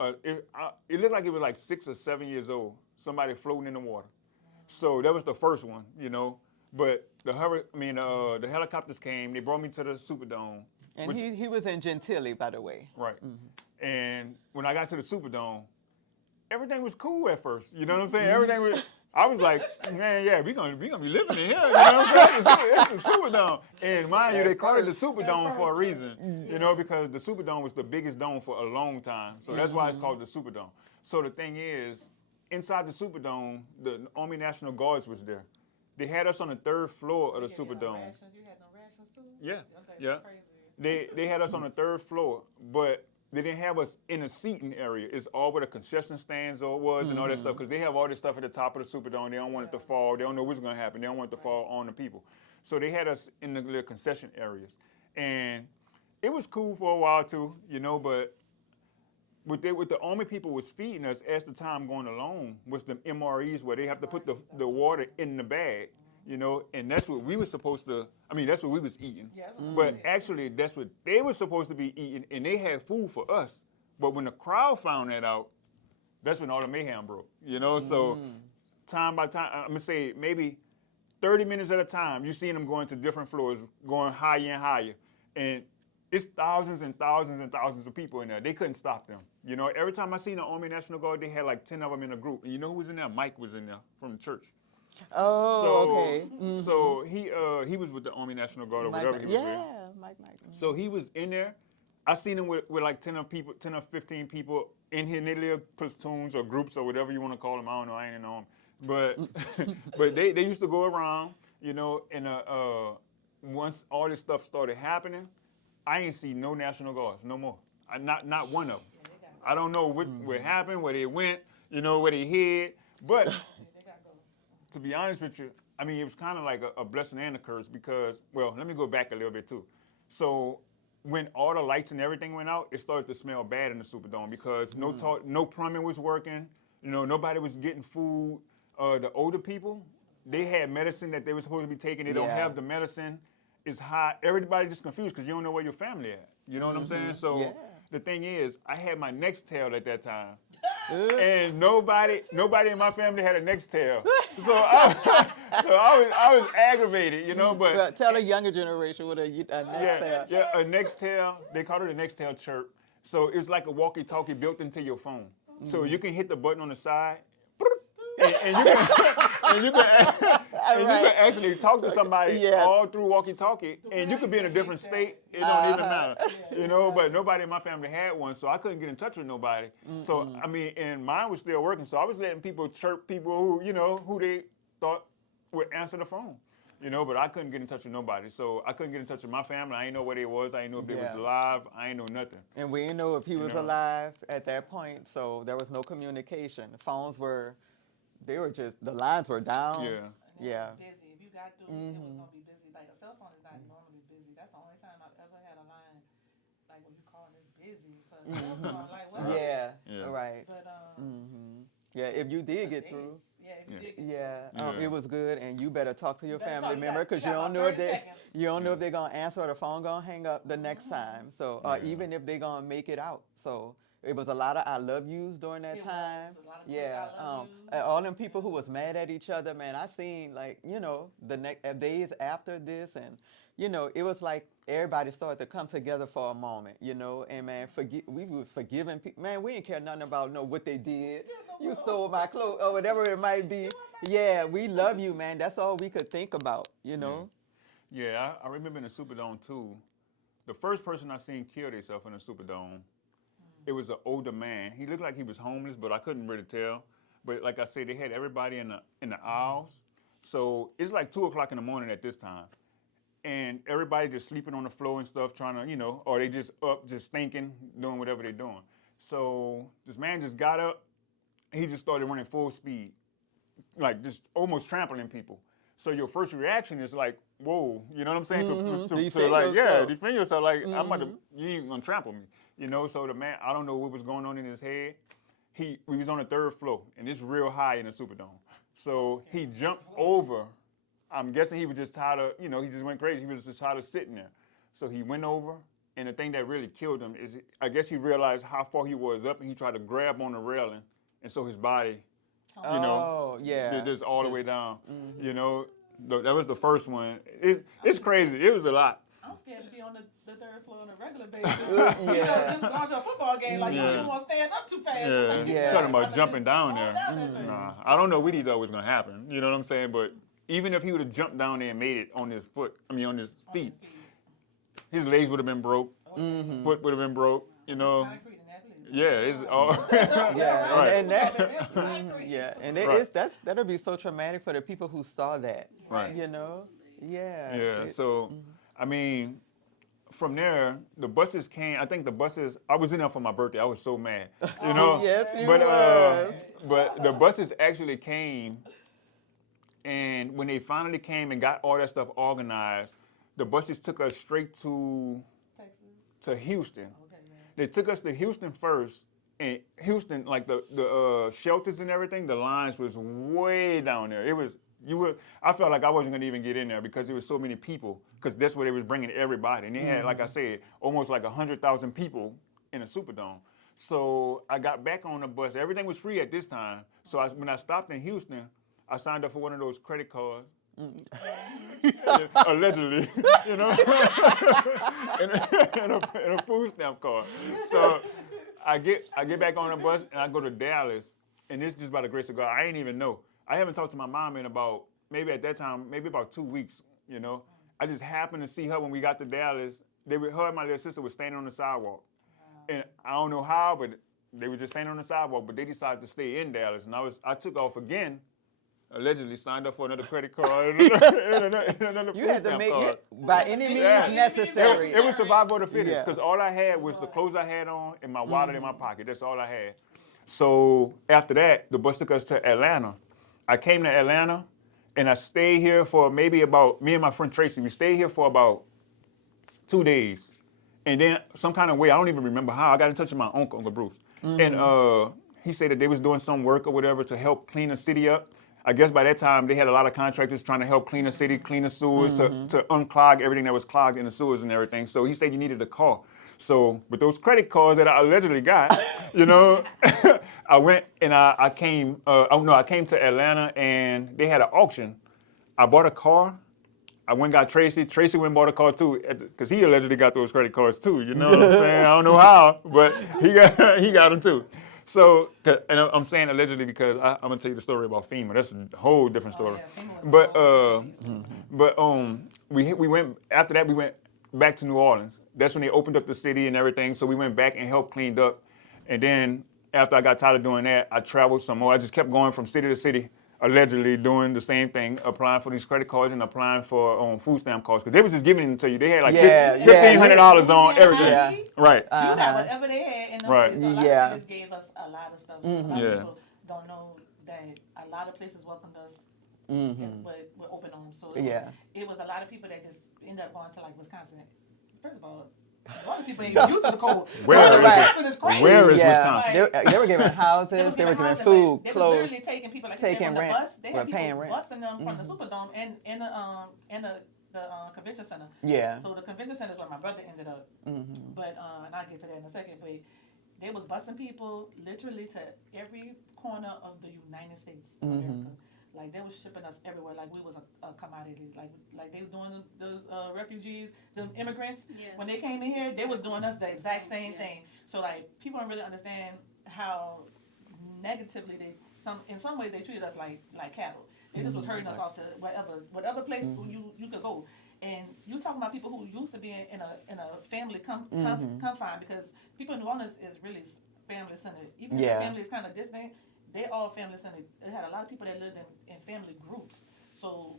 it looked like it was like 6 or 7 years old, somebody floating in the water. So that was the first one, you know. But the helicopters came, they brought me to the Superdome. And he was in Gentilly, by the way. Right. And when I got to the Superdome, everything was cool at first. You know what I'm saying? Everything was. I was like, man, yeah, we gonna be living in here. You know what I'm saying? It's the Superdome. And mind you, they called it the Superdome for a reason. You know, because the Superdome was the biggest dome for a long time. So that's why it's called the Superdome. So the thing is, inside the Superdome, the Army National Guards was there. They had us on the 3rd floor of the Superdome. You had no rations too? Yeah, Okay, yeah. Crazy. They had us on the 3rd floor, but they didn't have us in a seating area. It's all where the concession stands was and all that stuff, because they have all this stuff at the top of the Superdome. They don't want it to fall. They don't know what's going to happen. They don't want it to fall on the people. So they had us in the little concession areas. And it was cool for a while too, you know, but what the Army people was feeding us as the time going along was the MREs where they have to put the water in the bag. You know, and that's what we were supposed to, that's what we was eating. Yeah, But actually, that's what they were supposed to be eating, and they had food for us. But when the crowd found that out, that's when all the mayhem broke, you know? So time by time, I'm going to say maybe 30 minutes at a time, you seeing them going to different floors, going higher and higher. And it's thousands and thousands and thousands of people in there. They couldn't stop them. You know, every time I seen the Army National Guard, they had like 10 of them in a group. And you know who was in there? Mike was in there from the church. Oh, okay. So he was with the Army National Guard or whatever he was with. Mike. So he was in there. I seen him with like 10 or 15 people in here, in their little platoons or groups or whatever you want to call them. I don't know. I ain't know them. But they used to go around, you know, and once all this stuff started happening, I ain't see no National Guards no more. Not one of them. I don't know what happened, where they went, you know, where they hid, but. To be honest with you, it was kind of like a blessing and a curse because, well, let me go back a little bit too. So when all the lights and everything went out, it started to smell bad in the Superdome because no plumbing was working. You know, nobody was getting food. The older people, they had medicine that they were supposed to be taking. They don't have the medicine. It's hot. Everybody just confused because you don't know where your family at. You know what I'm saying? So the thing is, I had my Nextel at that time. And nobody in my family had a Nextel, so I was aggravated, you know. But Well, tell a younger generation what a Nextel. yeah, a Nextel. They called it a Nextel chirp. So it's like a walkie-talkie built into your phone. So you can hit the button on the side, and you can actually talk to somebody all through walkie-talkie, and you could be in a different state. It don't even matter, you know. But nobody in my family had one, so I couldn't get in touch with nobody. So and mine was still working, so I was letting people chirp people who they thought would answer the phone, you know, but I couldn't get in touch with nobody. So I couldn't get in touch with my family. I didn't know where they was. I didn't know if they was Yeah. alive. I ain't know nothing. And we didn't know if he You was know? alive at that point, so there was no communication. The phones were, they were just, the lines were down. Yeah. And it Yeah. was busy. If you got through, it was gonna be busy. Like a cell phone is not normally busy. That's the only time I've ever had a line like when you calling this busy. Cause like what? Yeah. Yeah. Right. But Yeah. If you did get days. through, Yeah, if you did get yeah, Yeah. it was good, and you better talk to your better family talk. You member got- because you you got don't about know if 30 they, seconds. you don't know if they're gonna answer or the phone gonna hang up the next time. So, or Yeah. even if they're gonna make it out. So it was a lot of I love yous during that It was time. a lot of quick Yeah, I love yous. and all them people who was mad at each other, man. I seen like the next days after this, and it was like everybody started to come together for a moment, and man, we was forgiving people. Man, we didn't care nothing about what they did. You stole my clothes or whatever it might be. Yeah, we love you, man. That's all we could think about. Yeah, I remember in the Superdome too. The first person I seen kill themselves in the Superdome, it was an older man. He looked like he was homeless, but I couldn't really tell. But like I said, they had everybody in the aisles. So it's like 2 o'clock in the morning at this time. And everybody just sleeping on the floor and stuff, trying to, or they just up, just thinking, doing whatever they're doing. So this man just got up, he just started running full speed, like just almost trampling people. So your first reaction is like, whoa, you know what I'm saying? To Defend like, yourself. defend yourself. Like, I'm about to, you ain't gonna trample me. So the man, I don't know what was going on in his head. We was on the 3rd floor, and it's real high in the Superdome. So he jumped over. I'm guessing he was just tired of, he just went crazy. He was just tired of sitting there. So he went over, and the thing that really killed him is, I guess he realized how far he was up, and he tried to grab on the railing, and so his body, Oh, yeah. just all the way Just- down. That was the first one. It's crazy. It was a lot. I'm scared to be on the 3rd floor on a regular basis. Yeah. Just going to a football game, like you Yeah. don't want to stand up too fast. Yeah, Yeah. talking about Just jumping down fall there. down that thing. Nah, I don't know what he thought was gonna happen. You know what I'm saying? But even if he would have jumped down there and made it on his foot, on his On his feet, feet. his legs would have been broke, foot would have been broke. Concrete in that place. Yeah, it's all. Yeah, Right. and that, Concrete. yeah, and Right. that'll be so traumatic for the people who saw that. Right. Yeah. Yeah. So, I mean, from there, the buses came. I think the buses. I was in there for my birthday. I was so mad. Yes, you but was. but the buses actually came, and when they finally came and got all that stuff organized, the buses took us straight to Texas. Houston. Okay, man. They took us to Houston first, and Houston, like the shelters and everything, the lines was way down there. It was I felt like I wasn't gonna even get in there because there was so many people. Because that's where they was bringing everybody, and they had, like I said, almost like 100,000 people in a Superdome. So I got back on the bus. Everything was free at this time. So when I stopped in Houston, I signed up for one of those credit cards. Allegedly, and a food stamp card. So I get back on the bus and I go to Dallas, and it's just by the grace of God. I ain't even know. I haven't talked to my mom in about maybe at that time about 2 weeks. I just happened to see her when we got to Dallas. Her and my little sister was standing on the sidewalk, and I don't know how, but they were just standing on the sidewalk. But they decided to stay in Dallas, and I took off again. Allegedly signed up for another credit card and another You food had to stamp make card. it by any means Yeah. necessary. It was survival of the fittest Yeah. because all I had was the clothes I had on and my wallet in my pocket. That's all I had. So after that, the bus took us to Atlanta. I came to Atlanta and I stayed here for maybe about, me and my friend Tracy, we stayed here for about 2 days. And then some kind of way, I don't even remember how, I got in touch with my uncle, Uncle Bruce. And he said that they was doing some work or whatever to help clean the city up. I guess by that time they had a lot of contractors trying to help clean the city, clean the sewers, to unclog everything that was clogged in the sewers and everything. So he said you needed a car. So with those credit cards that I allegedly got, I went and I came. I came to Atlanta and they had an auction. I bought a car. I went and got Tracy. Tracy went and bought a car too, because he allegedly got those credit cards too. You know what I'm saying? I don't know how, but he got them too. So, and I'm saying allegedly because I'm gonna tell you the story about FEMA. That's a whole different story. Yeah, FEMA was But we went after that. We went back to New Orleans. That's when they opened up the city and everything. So we went back and helped cleaned up. And then after I got tired of doing that, I traveled some more. I just kept going from city to city allegedly doing the same thing, applying for these credit cards and applying for food stamp cards, because they was just giving them to you. They had like Yeah, $1,500 on Louisiana everything. Yeah. ID, Right. you got Uh-huh. whatever they had in those Right. cities. So a lot Yeah. of cities gave us a lot of stuff. So a lot Yeah. of people don't know that a lot of places welcomed us with open arms. So Yeah. it was a lot of people that just ended up going to like Wisconsin. First of all, a lot of people ain't used to the cold. Where Going to is it? Wisconsin is crazy. Where is Yeah. Wisconsin? They were giving houses, they were giving food, They was clothes. literally taking people like you said, taking from the rent, bus. They well, had people paying rent. busing them from the Superdome and in the convention center. Yeah. So the convention center is where my brother ended up. But and I'll get to that in a second. But they was busing people literally to every corner of the United States of America. Like they was shipping us everywhere. Like we was a commodity. Like they was doing those refugees, the immigrants. Yes. When they came in here, they was doing us the exact same thing. So like people don't really understand how negatively in some ways they treated us like cattle. They just was herding us off to whatever place you could go. And you talking about people who used to be in a family confine, because people in New Orleans is really family centered. Even if Yeah. their family is kind of distant, they all family centered. It had a lot of people that lived in family groups. So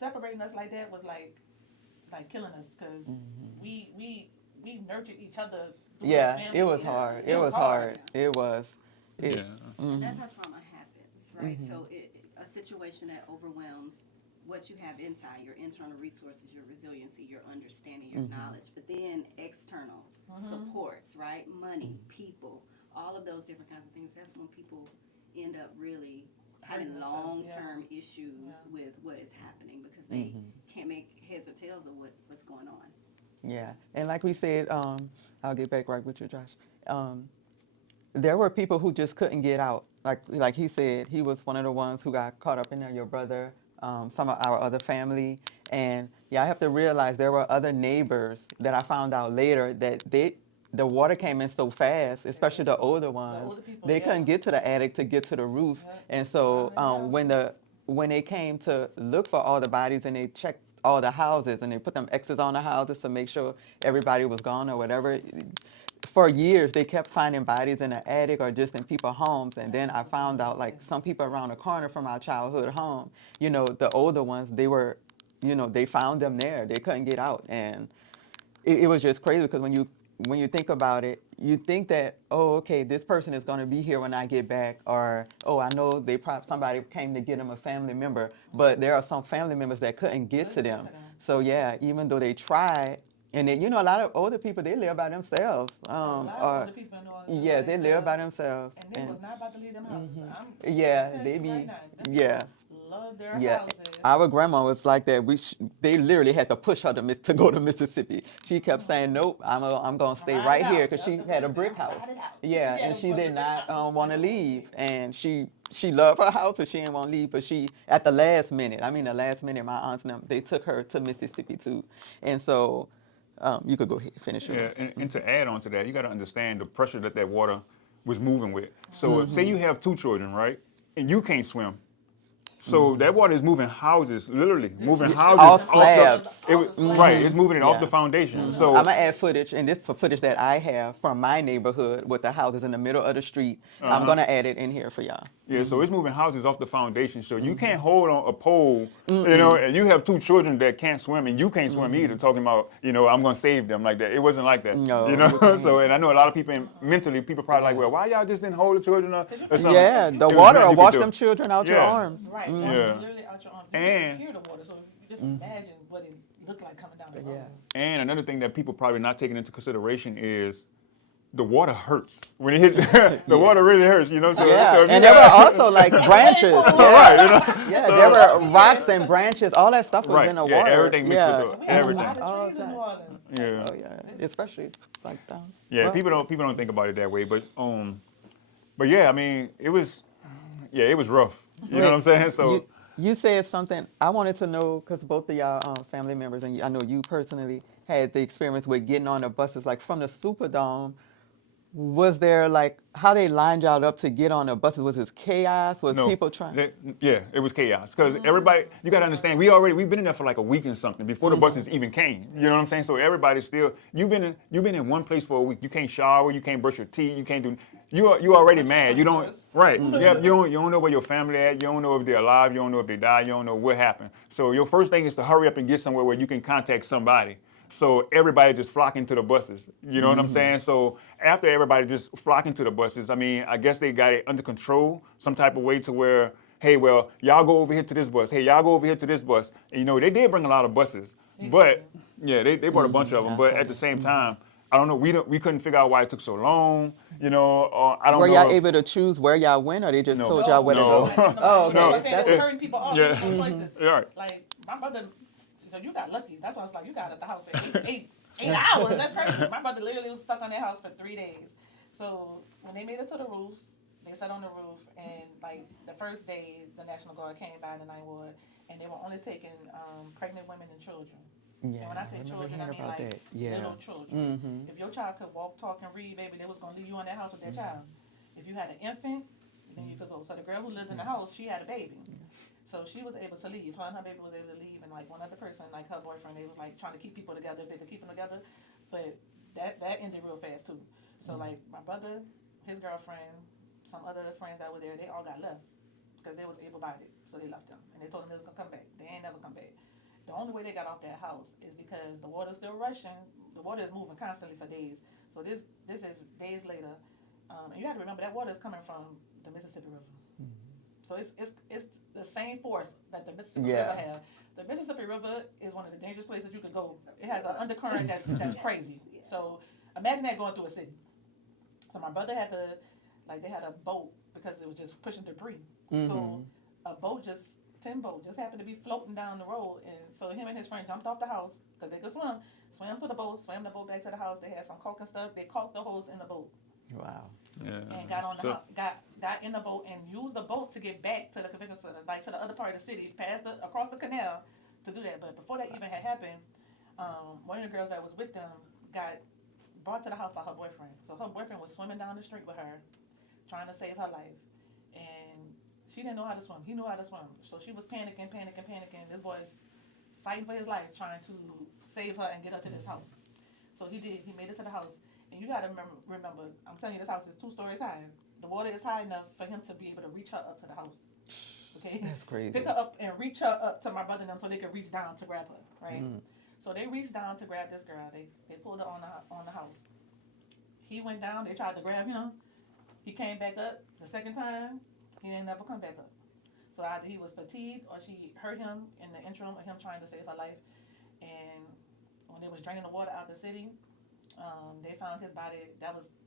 separating us like that was like killing us, because we nurtured each other. Through Yeah, those it was families. hard. It was hard. It was. Yeah. And that's how trauma happens, right? So a situation that overwhelms what you have inside, your internal resources, your resiliency, your understanding, your knowledge, but then external supports, right? Money, people, all of those different kinds of things. That's when people end up really having Hurting themselves, long-term issues with what is happening, because they can't make heads or tails of what's going on. Yeah, and like we said, I'll get back right with you, Josh. There were people who just couldn't get out. Like he said, he was one of the ones who got caught up in there. Your brother, some of our other family, and I have to realize there were other neighbors that I found out later that the water came in so fast, especially the older ones. older people, They couldn't get to the attic to get to the roof, and so when they came to look for all the bodies and they checked all the houses and they put them X's on the houses to make sure everybody was gone or whatever. For years, they kept finding bodies in the attic or just in people's homes. And then I found out, like, some people around the corner from our childhood home, the older ones, they were, they found them there. They couldn't get out. And it was just crazy, because when you think about it, you think that, oh, okay, this person is going to be here when I get back, or, oh, I know somebody came to get them, a family member, but there are some family members that couldn't get to them. So yeah, even though they tried, and then, a lot of older people, they live by themselves. A lot of older people in New Orleans Yeah, live by they live by themselves. themselves. And they was not about to leave them houses. Yeah, I'm they telling you be, right now, them yeah. people love their Yeah, houses. our grandma was like that. They literally had to push her to go to Mississippi. She kept saying, "Nope, I'm gonna stay Ride right it here," out. because she Yep, had a listen, brick I'm house. ride it out. Yeah, Yeah, and she but did the not house want to was leave, and she loved her house, and she didn't want to leave. But she, at the last minute, my aunts and them, they took her to Mississippi too, and so you could go ahead finish yours. Yeah, and to add on to that, you got to understand the pressure that water was moving with. So say you have 2 children, right, and you can't swim. So that water is moving houses, literally moving houses Off the- slabs. Right, it's moving it off Yeah. the foundation. So I'm gonna add footage, and this is footage that I have from my neighborhood with the houses in the middle of the street. I'm gonna add it in here for y'all. yeah, so it's moving houses off the foundation. So you can't hold on a pole, and you have 2 children that can't swim, and you can't swim either. Talking about, I'm gonna save them like that. It wasn't like that. No, you can't. So, and I know a lot of people mentally, people probably like, well, why y'all just didn't hold the children up or something? Yeah, the It was water nothing will you could wash do. them children out your Yeah. arms. Right, Yeah. literally out your arms. You And- can hear the water, so you just imagine what it looked like coming down the road. Yeah. And another thing that people probably not taking into consideration is the water hurts when it hits. The water really hurts, So, Yeah, so if you and there were got- also like branches. Yeah, right, yeah, there were rocks and branches. All that stuff was Right, in the yeah, water. everything mixed with We have Everything. a lot All of trees in time. New Orleans. Yeah. Oh yeah, especially like down. Yeah, well, people don't think about it that way, but yeah, I mean, it was rough. You know what I'm saying? So you said something I wanted to know, because both of y'all family members, and I know you personally had the experience with getting on the buses, like from the Superdome. Was there like how they lined y'all up to get on the buses? Was this chaos? Was No, people trying? yeah, it was chaos because everybody. You got to understand, we've been in there for like a week and something before the buses even came. You know what I'm saying? So everybody's still. You've been in one place for a week. You can't shower. You can't brush your teeth. You can't do. You already mad. You don't. Right. Yeah. You don't know where your family at. You don't know if they're alive. You don't know if they died. You don't know what happened. So your first thing is to hurry up and get somewhere where you can contact somebody. So everybody just flocking to the buses. You know what I'm saying? So after everybody just flocking to the buses, I mean, I guess they got it under control some type of way to where, hey, well, y'all go over here to this bus. Hey, y'all go over here to this bus. And, they did bring a lot of buses, but yeah, they brought a bunch of them. But at the same time, I don't know. We couldn't figure out why it took so long. Or I don't Were know. y'all able to choose where y'all went, or they just No. told y'all where No. to go? Oh, No, okay. I'm saying they was hurting people off. Yeah. No choices. Yeah, right. Like my brother, so you got lucky. That's why it's like you got at the house in eight hours. That's crazy. My brother literally was stuck on their house for 3 days. So when they made it to the roof, they sat on the roof, and like the first day, the National Guard came by in the 9th Ward, and they were only taking pregnant women and children. Yeah, And when I say remember children, I hearing mean about like that. Yeah. little children. Mm-hmm. If your child could walk, talk, and read, baby, they was gonna leave you in that house with that child. If you had an infant, then you could go. So the girl who lived in the house, she had a baby. So she was able to leave. Her and her baby was able to leave, and like one other person, like her boyfriend, they was like trying to keep people together if they could keep them together. But that ended real fast too. So like my brother, his girlfriend, some other friends that were there, they all got left because they was able-bodied. So they left them, and they told them they was gonna come back. They ain't never come back. The only way they got off that house is because the water's still rushing. The water is moving constantly for days. So this is days later, and you have to remember that water is coming from the Mississippi River. So it's the same force that the Mississippi River have. The Mississippi River is one of the dangerous places you could go. It has an undercurrent that's crazy. So imagine that going through a city. So my brother had to, they had a boat because it was just pushing debris. So a boat 10 boat just happened to be floating down the road, and so him and his friend jumped off the house because they could swam to the boat, swam the boat back to the house. They had some caulk and stuff. They caulked the holes in the boat. Wow. Yeah. And got on the got in the boat and used the boat to get back to the convention center, like to the other part of the city, across the canal to do that. But before that even had happened, one of the girls that was with them got brought to the house by her boyfriend. So her boyfriend was swimming down the street with her, trying to save her life, and she didn't know how to swim. He knew how to swim, so she was panicking. This boy's fighting for his life, trying to save her and get her to this house. So he did. He made it to the house. And you gotta remember, I'm telling you, this house is 2 stories high. The water is high enough for him to be able to reach her up to the house. Okay? That's crazy. Pick her up and reach her up to my brother and them so they could reach down to grab her, right? So they reached down to grab this girl. They pulled her on the house. He went down, they tried to grab him. He came back up the second time, he didn't never come back up. So either he was fatigued or she hurt him in the interim of him trying to save her life. And when they was draining the water out of the city, they found his body.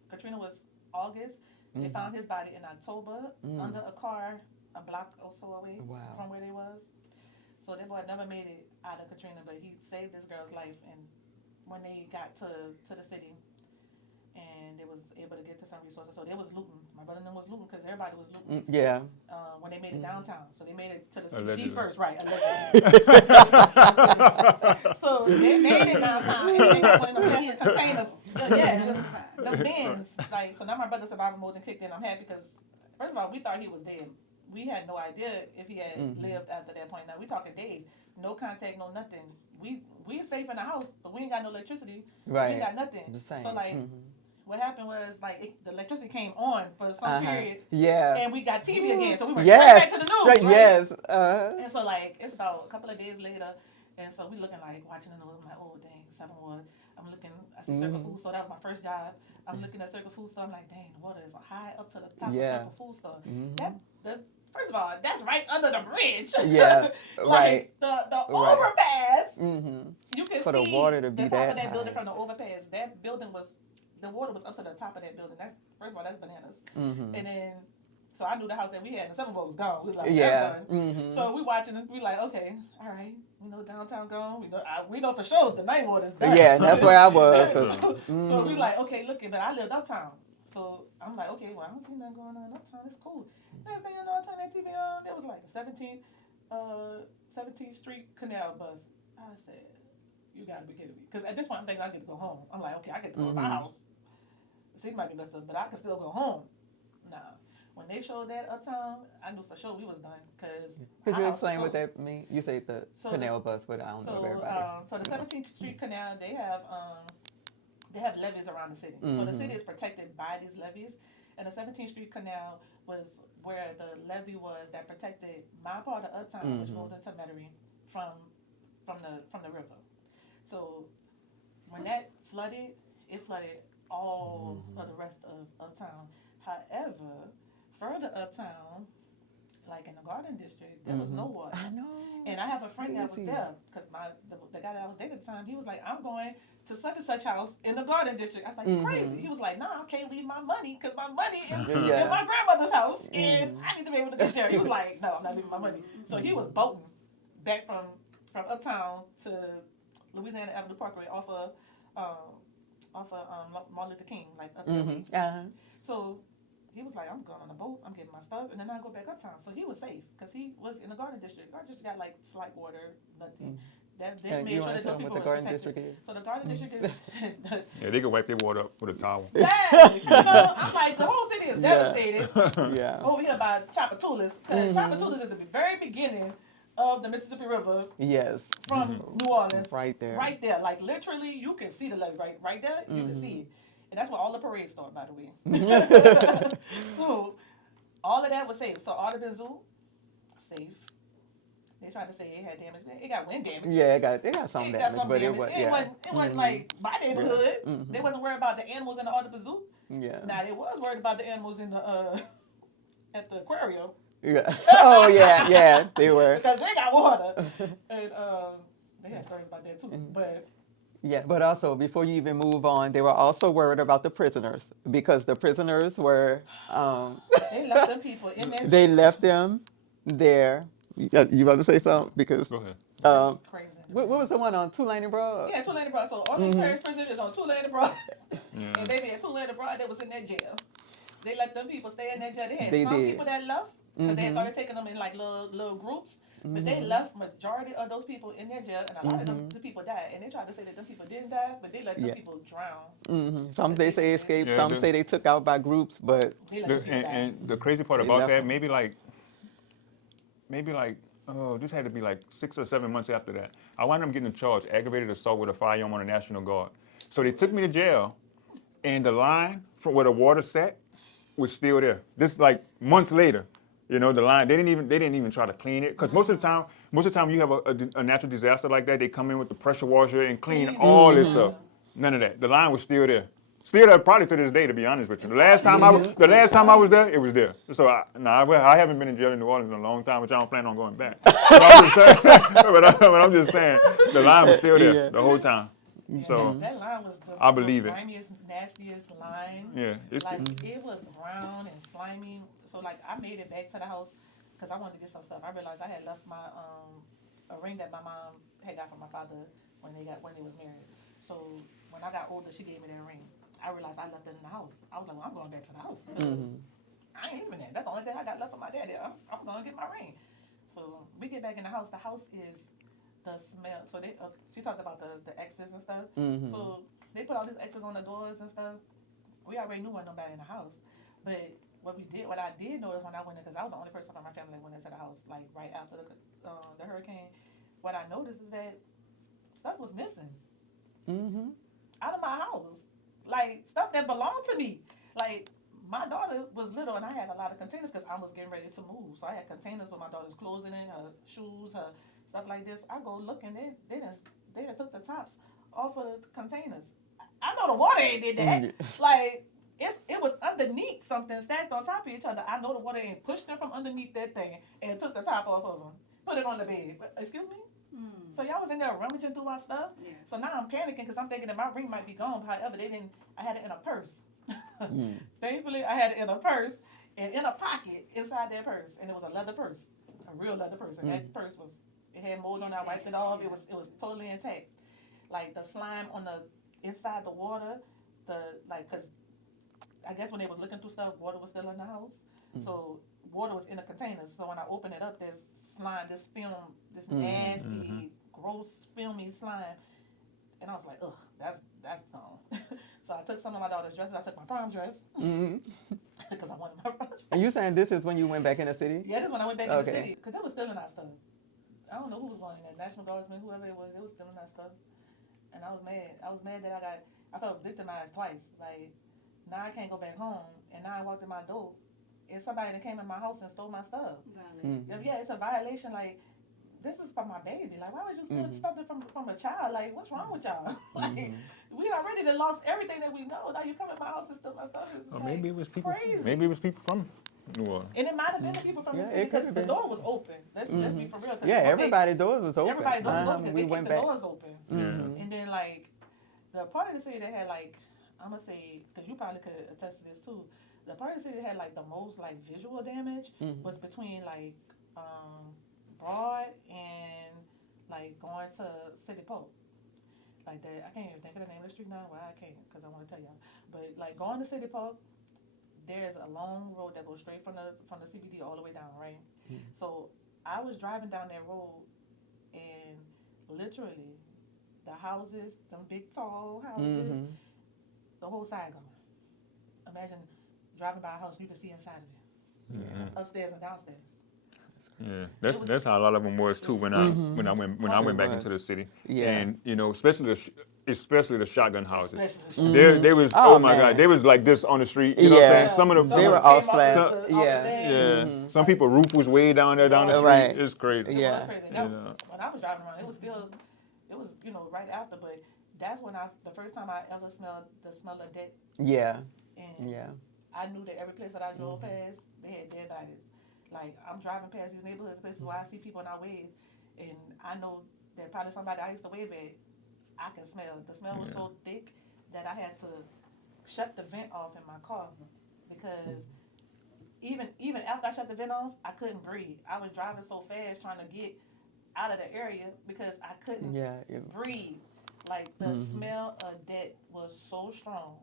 Katrina was August. They found his body in October under a car a block or so away from where they was. So that boy never made it out of Katrina, but he saved this girl's life. And when they got to the city, and they was able to get to some resources, so they was looting. My brother and them was looting because everybody was looting. Yeah. When they made it downtown, so they made it to the CBD Allegedly. first, right? Allegedly. So they made it downtown, and they got one of them containers. The bins. So now my brother's survival mode and kicked in. I'm happy because first of all, we thought he was dead. We had no idea if he had lived after that point. Now we talking days, no contact, no nothing. We safe in the house, but we ain't got no electricity. Right. We ain't got nothing. The same. So what happened was the electricity came on for some period. Yeah. And we got TV again, so we went straight back to the news. Straight, right? yes. And so it's about a couple of days later, and so we looking watching the news. I'm like, oh dang, 7-1. I'm looking. I see Circle Food Store. That was my first job. I'm looking at Circle Food Store. I'm like, dang, the water is high up to the top of Circle Food Store. First of all, that's right under the bridge. Yeah, right. The overpass. You can For see the water to be the top that of that building high. from the overpass. That building the water was up to the top of that building. First of all, that's bananas. And then, so I knew the house that we had, and some of it was gone. We was like, that's done. So we watching it. We like, okay, all right. We know downtown gone. We know for sure the night water's done. Yeah, and that's where I was. So we like, okay, look, but I lived uptown. So I'm like, okay, well, I don't see nothing going on uptown. It's cool. Next thing you know, I turned that TV on. There was like a 17th Street Canal bus. I said, you gotta be kidding me. Because at this point, I'm thinking I get to go home. I'm like, okay, I get to go to my house. the city might be messed up, but I could still go home. Nah. When they showed that uptown, I knew for sure we was done. Cause Could our you house explain what was that means? You say the So canal bus, but I don't know everybody. So the 17th Street Canal, they have levees around the city. So the city is protected by these levees, and the 17th Street Canal was where the levee was that protected my part of Uptown, which goes into Metairie, from the river. So when that flooded, it flooded all of the rest of Uptown. However, further uptown, like in the Garden District, there was no water. I know. And I have a friend that was crazy. there because the guy that I was dating at the time, he was like, I'm going to such and such house in the Garden District. I was like, you crazy. He was like, nah, I can't leave my money because my money is Yeah. in my grandmother's house and I need to be able to get there. He was like, no, I'm not leaving my money. So he was boating back from uptown to Louisiana Avenue Parkway off of Martin Luther King, like up there. So he was like, I'm going on a boat, I'm getting my stuff, and then I go back uptown. So he was safe because he was in the Garden District. Garden District got like slight water, nothing. They made You sure want to that tell those them people what the was Garden protected. District is? So the Garden District is, Yeah, they could wipe their water up with a towel. yeah, you know, I'm like, the whole city is devastated Yeah. over here by Chapatoulas, because Chapatoulas is the very beginning of the Mississippi River Yes. from New Orleans. Right there. Right there, like literally, you can see the levee right there. You can see it, and that's where all the parades start, by the way. So all of that was safe. So Audubon Zoo, safe. They tried to say it had damage. It got wind damage. Yeah, it got some It damage, got some but damage. it was It wasn't like my neighborhood. They wasn't worried about the animals in the Audubon Zoo. Yeah. Now they was worried about the animals in the at the aquarium Yeah. Oh yeah, they were. because they got water, and they had stories about that too. But Yeah, but also before you even move on, they were also worried about the prisoners because the prisoners were they left them people in there. they left them there. You about to say something? Because Go ahead. Crazy. what was the one on Tulane and Broad? Yeah, Tulane and Broad. So Orleans Parish Prison is on Tulane and Broad. Yeah. And baby, at Tulane and Broad, they was in that jail. They let them people stay in that jail. They had They some did. people that left, because they had started taking them in like little groups. But they left majority of those people in their jail, and a lot of them, the people died. And they tried to say that them people didn't die, but they let them people drown. Some they say escaped, Yeah, some say they took out by groups, but They let them people die. And the crazy part They about left that, them. maybe like, oh, this had to be like 6 or 7 months after that. I wound up getting charged, aggravated assault with a firearm on a National Guard. So they took me to jail, and the line from where the water sat was still there. This like months later, you know, the line they didn't even try to clean it because most of the time you have a natural disaster like that, they come in with the pressure washer and clean all this stuff. None of that. The line was still there. Still there probably to this day, to be honest with you. The last time I was there, it was there. So I haven't been in jail in New Orleans in a long time, which I don't plan on going back. But I'm just saying, the line was still there the whole time. So that line was the I believe it. grimiest, nastiest line. yeah, it's Like it was brown and slimy. So like I made it back to the house because I wanted to get some stuff. I realized I had left my a ring that my mom had got from my father when they was married. So when I got older, she gave me that ring. I realized I left it in the house. I was like, well, I'm going back to the house. I ain't even there. That's the only thing I got left from my daddy. I'm going to get my ring. So we get back in the house. The house is the smell. So she talked about the X's and stuff. So they put all these X's on the doors and stuff. We already knew wasn't nobody in the house. But what I did notice when I went in, because I was the only person from my family that went into the house, like right after the hurricane, what I noticed is that stuff was missing out of my house. Like stuff that belonged to me. Like my daughter was little and I had a lot of containers because I was getting ready to move. So I had containers with my daughter's clothes in it, her shoes, her stuff like this. I go look and they done took the tops off of the containers. I know the water ain't did that. Like it was underneath something stacked on top of each other. I know the water ain't pushed them from underneath that thing and took the top off of them. Put it on the bed. Excuse me? So y'all was in there rummaging through my stuff. Yeah. So now I'm panicking because I'm thinking that my ring might be gone. However, I had it in a purse. Thankfully, I had it in a purse and in a pocket inside that purse, and it was a leather purse, a real leather purse. And that purse it had mold on it. I wiped it off. It was totally intact. Like the slime on the inside the water, because I guess when they was looking through stuff, water was still in the house. So water was in the containers. So when I opened it up, there's slime, this film, this nasty, gross, filmy slime. And I was like, ugh, that's gone. So I took some of my daughter's dresses. I took my prom dress Mhm. because I wanted my prom dress. And you saying this is when you went back in the city? Yeah, this is when I went back in the Okay. city because they was stealing our stuff. I don't know who was going in there, National Guardsmen, whoever it was stealing our stuff. And I was mad. I was mad that I felt victimized twice. Like, now I can't go back home, and now I walked in my door, and somebody that came in my house and stole my stuff. Violation. Mhm. Yeah, it's a violation. Like, this is for my baby. Like, why would you steal Mhm. something from a child? Like, what's wrong with y'all? Like, Mhm. we already done lost everything that we know. Now you come in my house and steal my stuff. It's Or like, maybe it was people. crazy. Maybe it was people from New Orleans. And it might have been the people from Yeah, the it city could because have the been. door was open. Let's be for real. 'cause Yeah, once they- everybody's doors was open. Everybody doors was open because we they went kept the back. doors open. Mhm. And then like the part of the city that had like I'm gonna say because you probably could attest to this too. The part of the city that had like the most like visual damage Mhm. was between like Broad and like going to City Park. Like that, I can't even think of the name of the street now. Why I can't? Because I want to tell y'all. But like going to City Park, there's a long road that goes straight from the CBD all the way down, right? Mhm. So I was driving down that road, and literally, the houses, them big tall houses, Mhm. the whole side gone. Imagine driving by a house, you can see inside of it, Yeah. upstairs and downstairs. Yeah, was- that's how a lot of them was too when I Mhm. when I went back It into was. the city. Yeah. And you know, especially the shotgun houses. Especially- They was Oh, oh my man. God, they was like this on the street. You know what I'm Yeah. saying? Some of the They were came off off slab. the- off the Yeah. thing. yeah. Mhm. Some people roof was way down there down the Yeah. street. Right. It's crazy. It Yeah. was crazy. You That, know. when I was driving around, it was right after, but that's when the first time I ever smelled the smell of death. Yeah. And Yeah. I knew that every place that I drove past, they had dead bodies. Like, I'm driving past these neighborhoods, places where I see people and I wave, and I know that probably somebody I used to wave at, I can smell. The smell was so thick that I had to shut the vent off in my car because even after I shut the vent off, I couldn't breathe. I was driving so fast trying to get out of the area because I couldn't Yeah. It- breathe. Like, the Mhm. smell of death was so strong.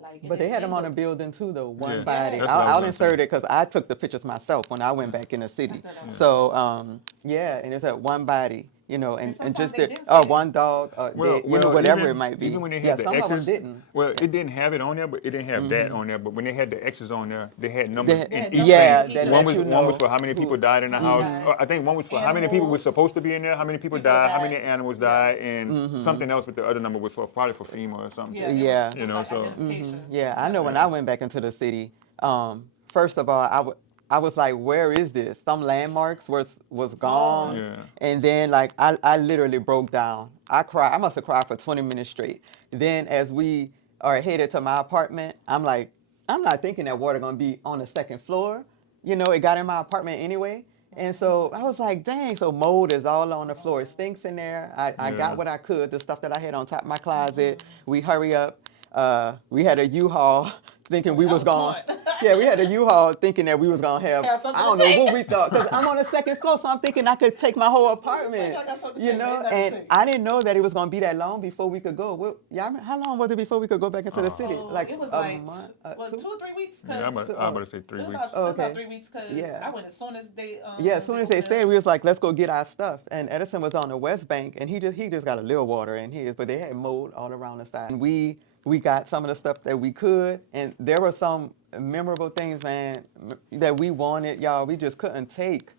Like, But they had them on a a building too, though. One Yeah. body. That's what I was I'll gonna insert say. it because I took the pictures myself when I went back in the city. I still don't. So yeah, and it's that one body, and And and sometimes just they the didn't say it. one dog, Well, whatever even, it might be. Even when they Yeah, had the some of them X's, didn't. well, it didn't have it on there, but it didn't have that on there. But when they had the X's on there, they had numbers They- in had each numbers yeah, in thing. each that one lets you One was know for how many people who- died in the Who house. died. I think one was for how many people were Animals. supposed to be in there, how many people People died, how died. many animals Yeah. died, and something else. But the other number was for probably for FEMA or something. Yeah, it was- Yeah. it was You know, like so- identification. Yeah, I know when I went back into the city, first of all, I was like, where is this? Some landmarks was gone. Yeah. And then like I literally broke down. I cried. I must have cried for 20 minutes straight. Then as we are headed to my apartment, I'm like, I'm not thinking that water gonna be on the second floor. You know, it got in my apartment anyway. And so I was like, dang, so mold is all on the floor. It stinks in there. I Yeah. got what I could, the stuff that I had on top of my closet. We hurry up. We had a U-Haul thinking we That was was going. smart. Yeah, we had a U-Haul thinking that we was gonna have. Have something I don't to know take. what we thought because I'm on the second floor, so I'm thinking I could take my whole apartment. I got something to You take, know, ain't nothing to and take. I didn't know that it was gonna be that long before we could go. How long was it before we could go back into the city? Oh, like it was a like month, 2 or 3 weeks. Yeah, I'm about to say 3 weeks. About, Oh, about okay. 3 weeks because Yeah. I went as soon as they. Yeah, as soon as they opened said, up. we was like, let's go get our stuff. And Edison was on the West Bank, and he just got a little water in his, but they had mold all around the side. And we got some of the stuff that we could, and there were some memorable things, man, that we wanted, y'all. We just couldn't take,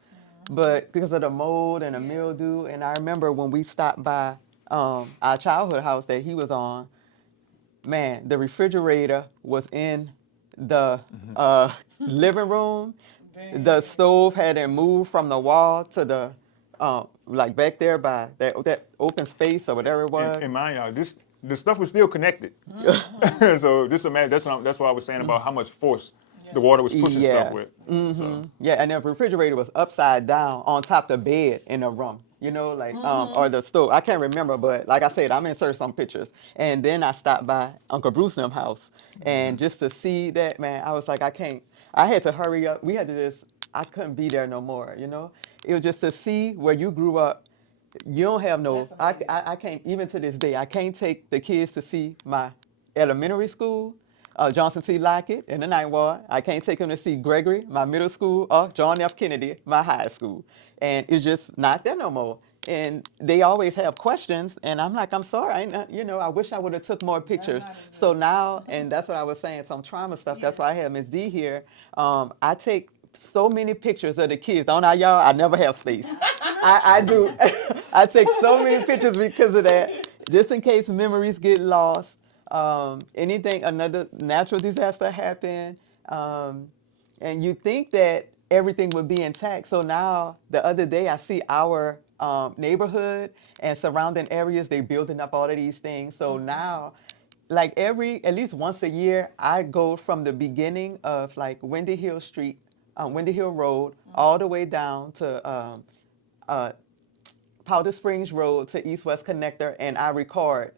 but because of the mold and the mildew. And I remember when we stopped by our childhood house that he was on, man, the refrigerator was in the living room. The stove hadn't moved from the wall to the like back there by that open space or whatever it was. In my y'all, the stuff was still connected. So this that's why I was saying about how much force the water was pushing stuff with. So, Yeah, and the refrigerator was upside down on top of the bed in the room. You know, like or the stove. I can't remember, but like I said, I'm insert some pictures. And then I stopped by Uncle Bruce and them house, and just to see that, man, I was like, I can't. I had to hurry up. We had to just. I couldn't be there no more. You know, it was just to see where you grew up. You don't have no. That's I can't even to this day. I can't take the kids to see my elementary school. Johnson C. Lockett in the Ninth Ward. I can't take them to see Gregory, my middle school, or John F. Kennedy, my high school. And it's just not there no more. and they always have questions, and I'm like, I'm sorry, I, ain't- you know, I wish I would have took more pictures. not as So good. now, and that's what I was saying, some trauma stuff. That's why I Yes. have Miss D here. I take so many pictures of the kids. Don't I, y'all? I never have space. I do. I take so many pictures because of that, just in case memories get lost. Anything, another natural disaster happen, and you think that everything would be intact. So now, the other day, I see our neighborhood and surrounding areas. They building up all of these things. So now, like at least once a year, I go from the beginning of like Windy Hill Street, Windy Hill Road, all the way down to uh, Powder Springs Road to East West Connector, and I record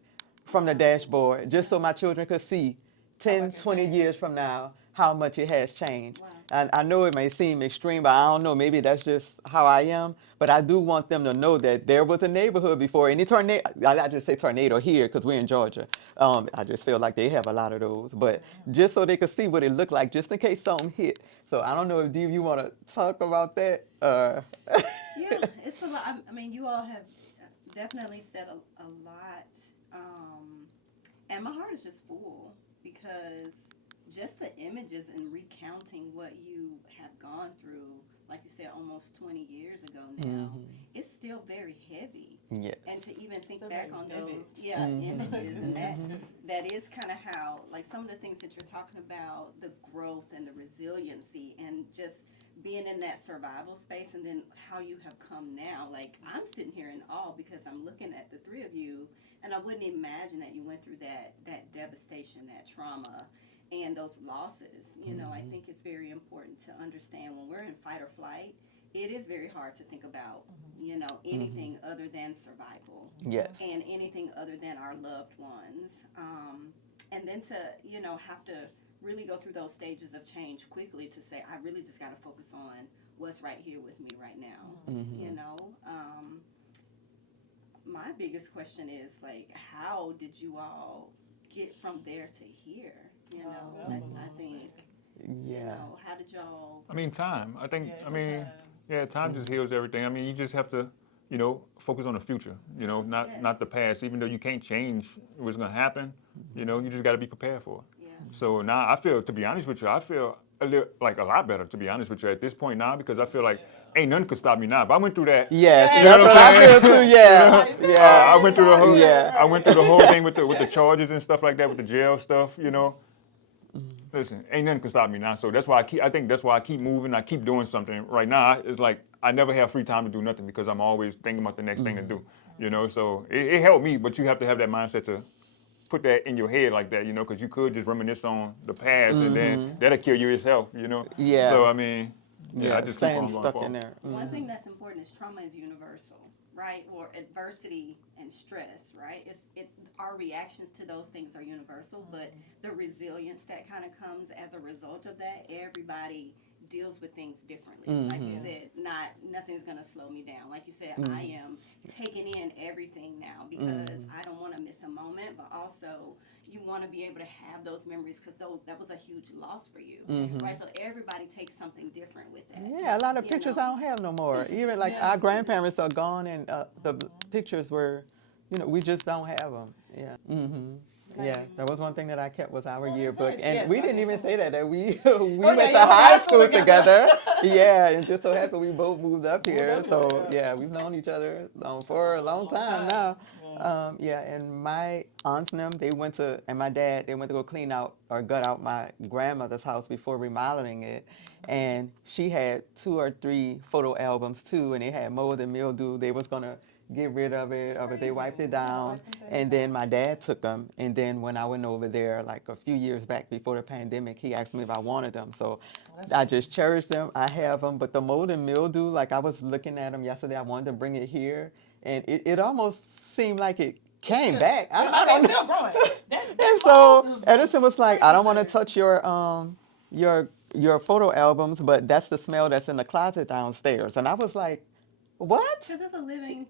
from the dashboard just so my children could see How 10, much it 20 changed. years from now how much it has changed. Wow. I know it may seem extreme, but I don't know. Maybe that's just how I am. But I do want them to know that there was a neighborhood before any tornado. I just say tornado here because we're in Georgia. I just feel like they have a lot of those. But just so they could see what it looked like, just in case something hit. So I don't know if you want to talk about that. Yeah, it's a lot. I mean, you all have definitely said a lot. And my heart is just full because just the images and recounting what you have gone through, like you said, almost 20 years ago now, it's still very heavy. Yes. And to even think Still back very on vivid. those, images, and that is kind of how, like some of the things that you're talking about, the growth and the resiliency, and just being in that survival space, and then how you have come now. Like I'm sitting here in awe because I'm looking at the three of you, and I wouldn't imagine that you went through that devastation, that trauma, and those losses. You know, I think it's very important to understand when we're in fight or flight. It is very hard to think about, anything other than survival Yes. and anything other than our loved ones. And then to, have to really go through those stages of change quickly to say, I really just got to focus on what's right here with me right now. You know, my biggest question is like, how did you all get from there to here? You know, I think, Yeah. how did y'all? I mean, time. I think. Yeah, it I took mean, time. yeah, time just heals everything. I mean, you just have to, focus on the future. Not the Yes. past. Even though you can't change what's gonna happen, you just got to be prepared for it. Yeah. So now I feel, to be honest with you, I feel a lot better, to be honest with you, at this point now, because I feel like ain't nothing could stop me now. If I went through that, Yes, Yeah, that's you know what what I I'm feel saying? too. Yeah, You know, yeah. I went through the whole, Yeah. I went through the whole thing with the charges and stuff like that, with the jail stuff. Listen, ain't nothing can stop me now. So that's why I think that's why I keep moving. I keep doing something. Right now, it's like I never have free time to do nothing because I'm always thinking about the next thing to do. So it helped me, but you have to have that mindset to put that in your head like that, because you could just reminisce on the past and then that'll kill you yourself. Yeah. So I mean, Yeah, I just keep staying on going stuck forward. in there. One thing that's important is trauma is universal, right? Or adversity and stress, right? Our reactions to those things are universal, but the resilience that kind of comes as a result of that, everybody deals with things differently. Like you said, nothing's gonna slow me down. Like you said, I am taking in everything now because I don't want to miss a moment, but also you want to be able to have those memories because that was a huge loss for you, right? So everybody takes something different with that. Yeah, a lot of You pictures know. I don't have no more. Even like Yes. our grandparents are gone, and the pictures were, we just don't have them. Yeah. Yeah, that was one thing that I kept was our Well, it yearbook, says, and yes, we I didn't mean, even some- say that we yeah, went you to went to high high school school together. Yeah, and just so happened we both moved up here. up So here, yeah. yeah, we've known each other for a long time now. Yeah, and my aunts and them, and my dad, they went to go clean out or gut out my grandmother's house before remodeling it. And she had 2 or 3 photo albums too, and they had mold and mildew. They was gonna get rid of it, but they wiped it down. And then my dad took them. And then when I went over there, like a few years back before the pandemic, he asked me if I wanted them. So I just cherish them. I have them. But the mold and mildew, like I was looking at them yesterday, I wanted to bring it here, and it almost seemed like it came back. I don't know. It's still growing. And so Edison was like, I don't want to touch your photo albums, but that's the smell that's in the closet downstairs. And I was like, what? Because it's living,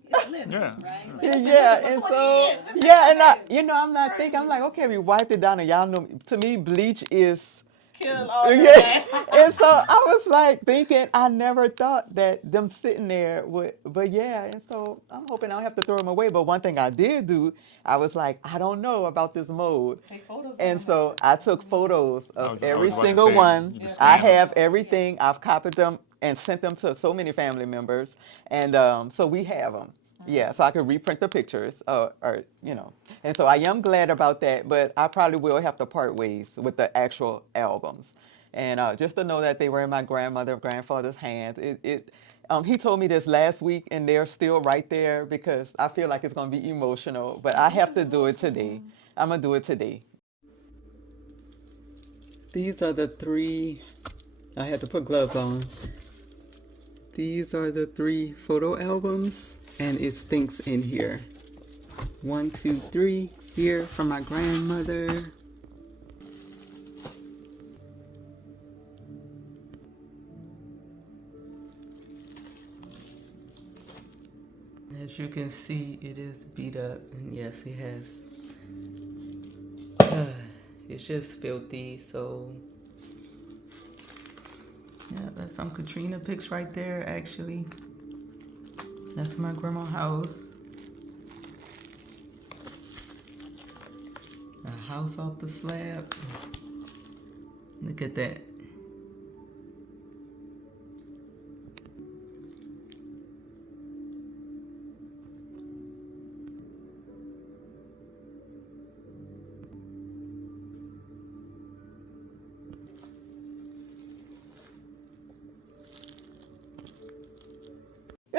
Yeah. right? Yeah, Like, yeah, and so yeah, and I'm not thinking. I'm like, okay, we wiped it down, and y'all know. To me, bleach is kill all your Yeah. life. And so I was like thinking, I never thought that them sitting there would, but yeah. And so I'm hoping I don't have to throw them away. But one thing I did do, I was like, I don't know about this mold. Take photos of And them. so I took photos of I was every about to single say, one. you can Yeah, I scan them. have everything. I've copied them and sent them to so many family members. And so we have them. Yeah, so I could reprint the pictures, or and so I am glad about that. But I probably will have to part ways with the actual albums, and just to know that they were in my grandfather's hands. He told me this last week, and they're still right there because I feel like it's gonna be emotional. But I have to do it today. I'm gonna do it today. These are the three. I had to put gloves on. These are the three photo albums, and it stinks in here. 1, 2, 3 here from my grandmother. As you can see, it is beat up, and yes, it has. It's just filthy. So yeah, that's some Katrina pics right there. Actually, that's my grandma's house. A house off the slab. Look at that.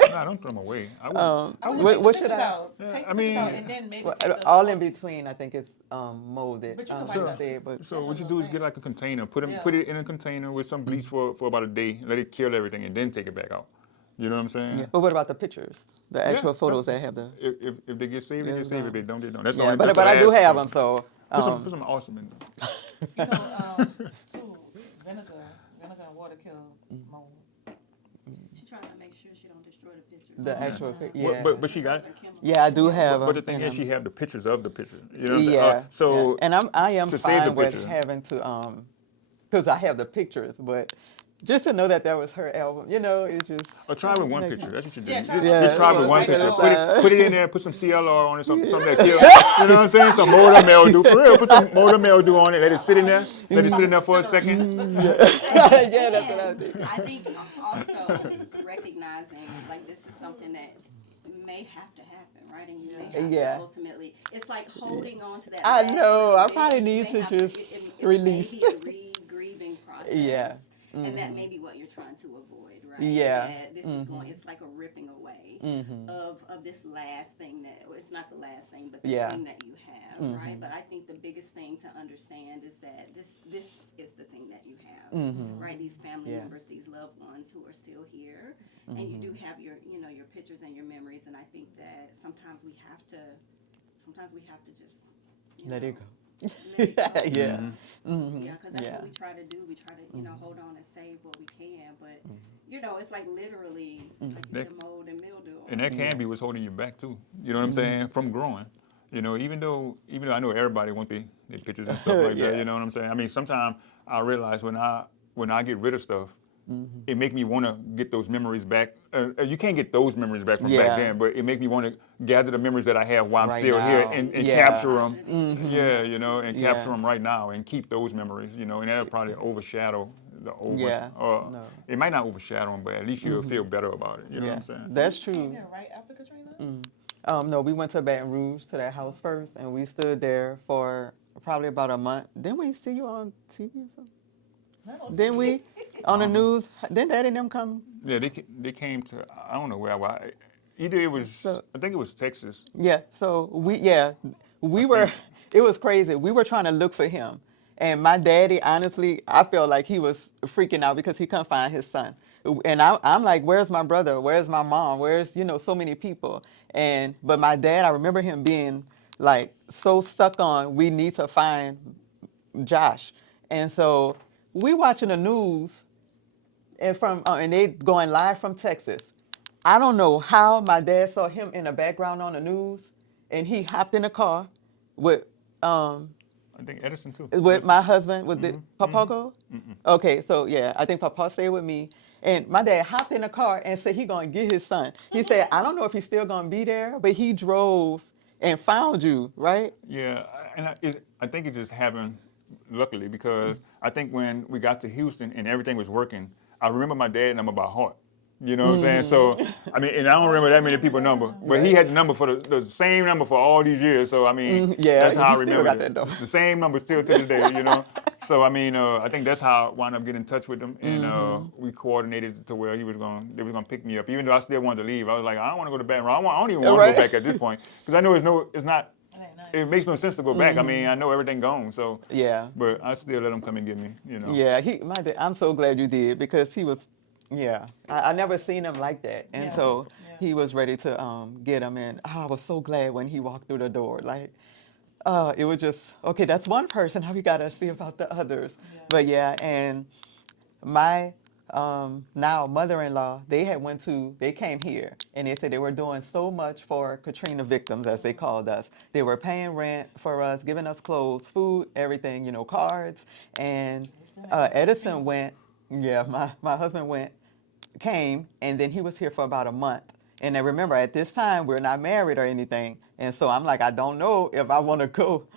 Nah, don't throw them away. I would. I would What, take the what should pictures I? out. Yeah, Take I the pictures out mean- and then maybe Well, take the all in photo. between, I think it's molded. But you can like wipe I that. said, but So what That's you a do little is get thing. like a container, put Yeah. it in a container with some bleach for about a day, let it kill everything, and then take it back out. You know what I'm saying? yeah. But what about the pictures? The actual Yeah, photos no. that have the. If they get saved, they Yeah, get saved. If no. they don't, they don't. That's the Yeah, only. but that's but the I do last have thing. them. So Put some awesome in them. You know, too, vinegar and water kill mold. She's trying to make sure she don't destroy the pictures. the actual Well, yeah. but she got. Yeah, I do have them. But the thing is, she have the pictures of the pictures. You know what I'm saying? Yeah. So yeah. And I am to save the fine with picture. having to because I have the pictures, but just to know that that was her album, it's just. or try with one picture. That's what you do. Yeah, try Just, with one just try picture. with one Write it picture. on. Put it in there. Put some CLR on it. Something that kills. You know what I'm saying? Some motor mildew. For real. Put some motor mildew on it. Let it sit in there. Let it sit in there for a second. Yeah, that's what I think. I think also recognizing like this is something that may have to happen, right? And you may have Yeah. to ultimately. It's like holding on to that. I last know, little I bit. probably You need may to have just it release. may be a re-grieving process. Yeah. And that may be what you're trying to avoid, right? Yeah. That this is going. It's like a ripping away of this last thing that it's not the last thing, but the Yeah. thing that you have, right? But I think the biggest thing to understand is that this is the thing that you have, right? These family Yeah. members, these loved ones who are still here, and you do have your your pictures and your memories. And I think that sometimes we have to just Let it go. let it go. Yeah. Mm-hmm. Yeah, because that's Yeah. what we try to do. We try to, hold on and save what we can. But, it's like literally, like you That- said, mold and mildew. And that can be what's holding you back too. You know what I'm saying? From growing. Even though I know everybody want their pictures and stuff like that. Yeah. You know what I'm saying? I mean, sometimes I realize when I get rid of stuff, it make me want to get those memories back. You can't get those memories back from Yeah. back then, but it make me want to gather the memories that I have while I'm Right still here now. and Yeah. capture them. Positive Yeah, and Yeah. capture them right now and keep those memories. And that'll probably overshadow the old Yeah. ones. Or No. it might not overshadow them, but at least you'll feel better about it. You know Yeah. what I'm saying? That's Came true. here right after Katrina. No, we went to Baton Rouge to that house first, and we stood there for probably about a month. Didn't we see you on TV or something? No. Didn't we? On the news? Didn't Daddy and them come? Yeah, they came to, I don't know where. Either it was, So- I think it was Texas. Yeah. So we were. It was crazy. We were trying to look for him, and my daddy, honestly, I felt like he was freaking out because he couldn't find his son. And I'm like, where's my brother? Where's my mom? Where's so many people? But my dad, I remember him being like so stuck on we need to find Josh, and so we watching the news and they going live from Texas. I don't know how my dad saw him in the background on the news, and he hopped in the car with I think Edison too. With my husband, with the Mhm, Papago? Okay, so yeah, I think Papa stayed with me. And my dad hopped in the car and said he gonna get his son. He said, I don't know if he's still gonna be there, but he drove and found you, right? Yeah, I think it just happened luckily because I think when we got to Houston and everything was working, I remember my dad number by heart. You know what I'm saying? So, I mean, and I don't remember that many people number, but he Right. had the number for the same number for all these years. So, I mean, Yeah, that's how I he still remembered got that it. number. The same number still to this day, you know? So, I mean, I think that's how I wound up getting in touch with him, and we coordinated to where they was gonna pick me up. Even though I still wanted to leave, I was like, I don't want to go to Baton Rouge. I don't even want to go Right. back at this point because I know it's not. It ain't nothing. It makes no sense to go back. I mean, I know everything gone, so. Yeah. But I still let him come and get me, you know. Yeah, my dad, I'm so glad you did because he was, yeah, I never seen him like that. And Yeah, so yeah. he was ready to get him. And I was so glad when he walked through the door. Like, it was just, okay, that's one person. Now we got to see about the others. Yeah. But yeah, and my now mother-in-law, they came here and they said they were doing so much for Katrina victims, as they called us. They were paying rent for us, giving us clothes, food, everything, cards. And Edison went, yeah, my husband came, and then he was here for about a month. And I remember at this time, we're not married or anything. And so I'm like, I don't know if I want to go.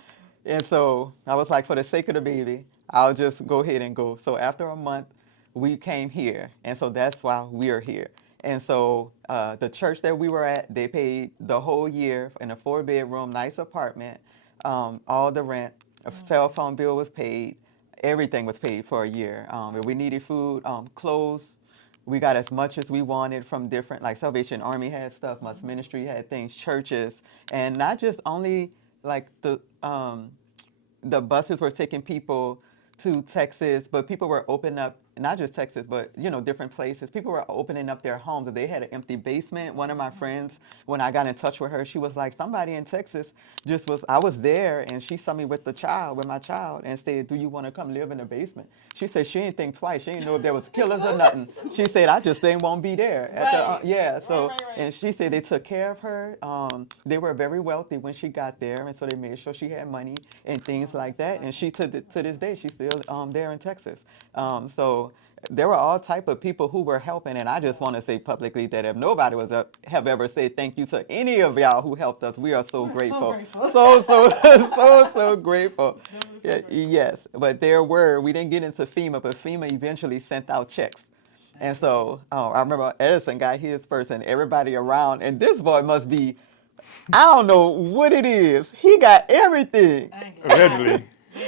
And so I was like, for the sake of the baby, I'll just go ahead and go. So after a month, we came here. And so that's why we're here. And so the church that we were at, they paid the whole year in a 4-bedroom, nice apartment, all the rent, a cell phone bill was paid, everything was paid for a year. If we needed food, clothes, we got as much as we wanted from different, like Salvation Army had stuff, Must Ministry had things, churches, and not just only like the buses were taking people to Texas, but people were opening up, not just Texas, but different places. People were opening up their homes. If they had an empty basement, one of my friends, when I got in touch with her, she was like, somebody in Texas I was there, and she saw me with my child, and said, do you want to come live in the basement? She said she didn't think twice. She didn't know if there was killers or nothing. She said, I just didn't want to be there. Right. So, Right. and she said they took care of her. They were very wealthy when she got there, and so they made sure she had money and things like that. And she, to this day, she's still there in Texas. So there were all type of people who were helping, and I just want to say publicly that if nobody have ever said thank you to any of y'all who helped us, we are so We're so grateful. grateful. So grateful. We're so grateful. Yes, but we didn't get into FEMA, but FEMA eventually sent out checks. And so I remember Edison got his first, and everybody around, and this boy must be, I don't know what it is. He got everything. I ain't getting Allegedly. They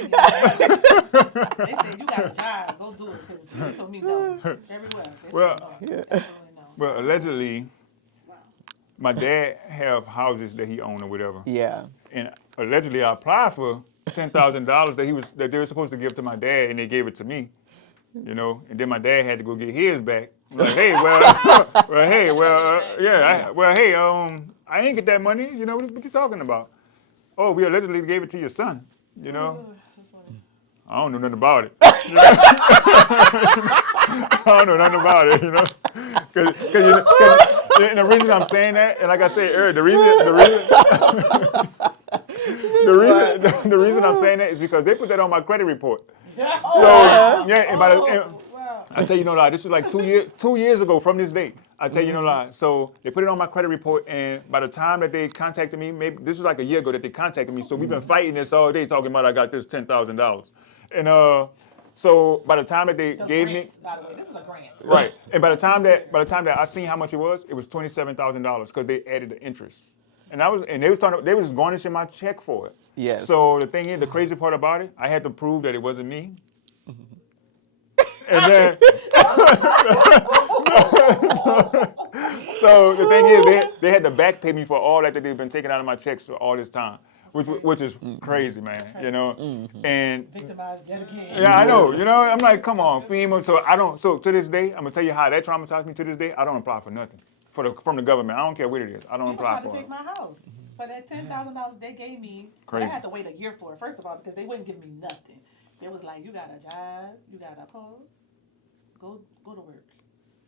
said you got a job, go do it. Because they told me no. Everywhere. They Well, said no. Yeah. Absolutely no. Well, allegedly, Wow. my dad have houses that he owned or whatever, Yeah. and allegedly I applied for $10,000 that they were supposed to give to my dad, and they gave it to me, and then my dad had to go get his back. Like, hey, hey, I didn't get that money. What you talking about? Oh, we allegedly gave it to your son. That's funny. I don't know nothing about it. I don't know nothing about it, and the reason I'm saying that, and like I said earlier, the reason I'm saying that is because they put that on my credit report. So yeah, and Wow. I tell you no lie, this is like 2 years ago from this date. I tell you no lie. So they put it on my credit report, and by the time that they contacted me, maybe this was like a year ago that they contacted me. So we've been fighting this all day, talking about I got this $10,000, and so by the time that they The gave me, grant, by the way, this is a grant. right, and by the time that I seen how much it was $27,000 because they added the interest, and they was garnishing my check for it. Yes. So the thing is, the crazy part about it, I had to prove that it wasn't me. And then, so the thing is, they had to back pay me for all that they've been taking out of my checks for all this time, which is crazy, man. And Victimized yet again. yeah, I know. I'm like, come on, FEMA. So to this day, I'm gonna tell you how that traumatized me. To this day, I don't apply for nothing from the government. I don't care what it is. I don't People apply tried to for take it. my house. For that $10,000 they gave me, but I Crazy. had to wait a year for it, first of all, because they wouldn't give me nothing. They was like, you got a job, you got a code, go to work.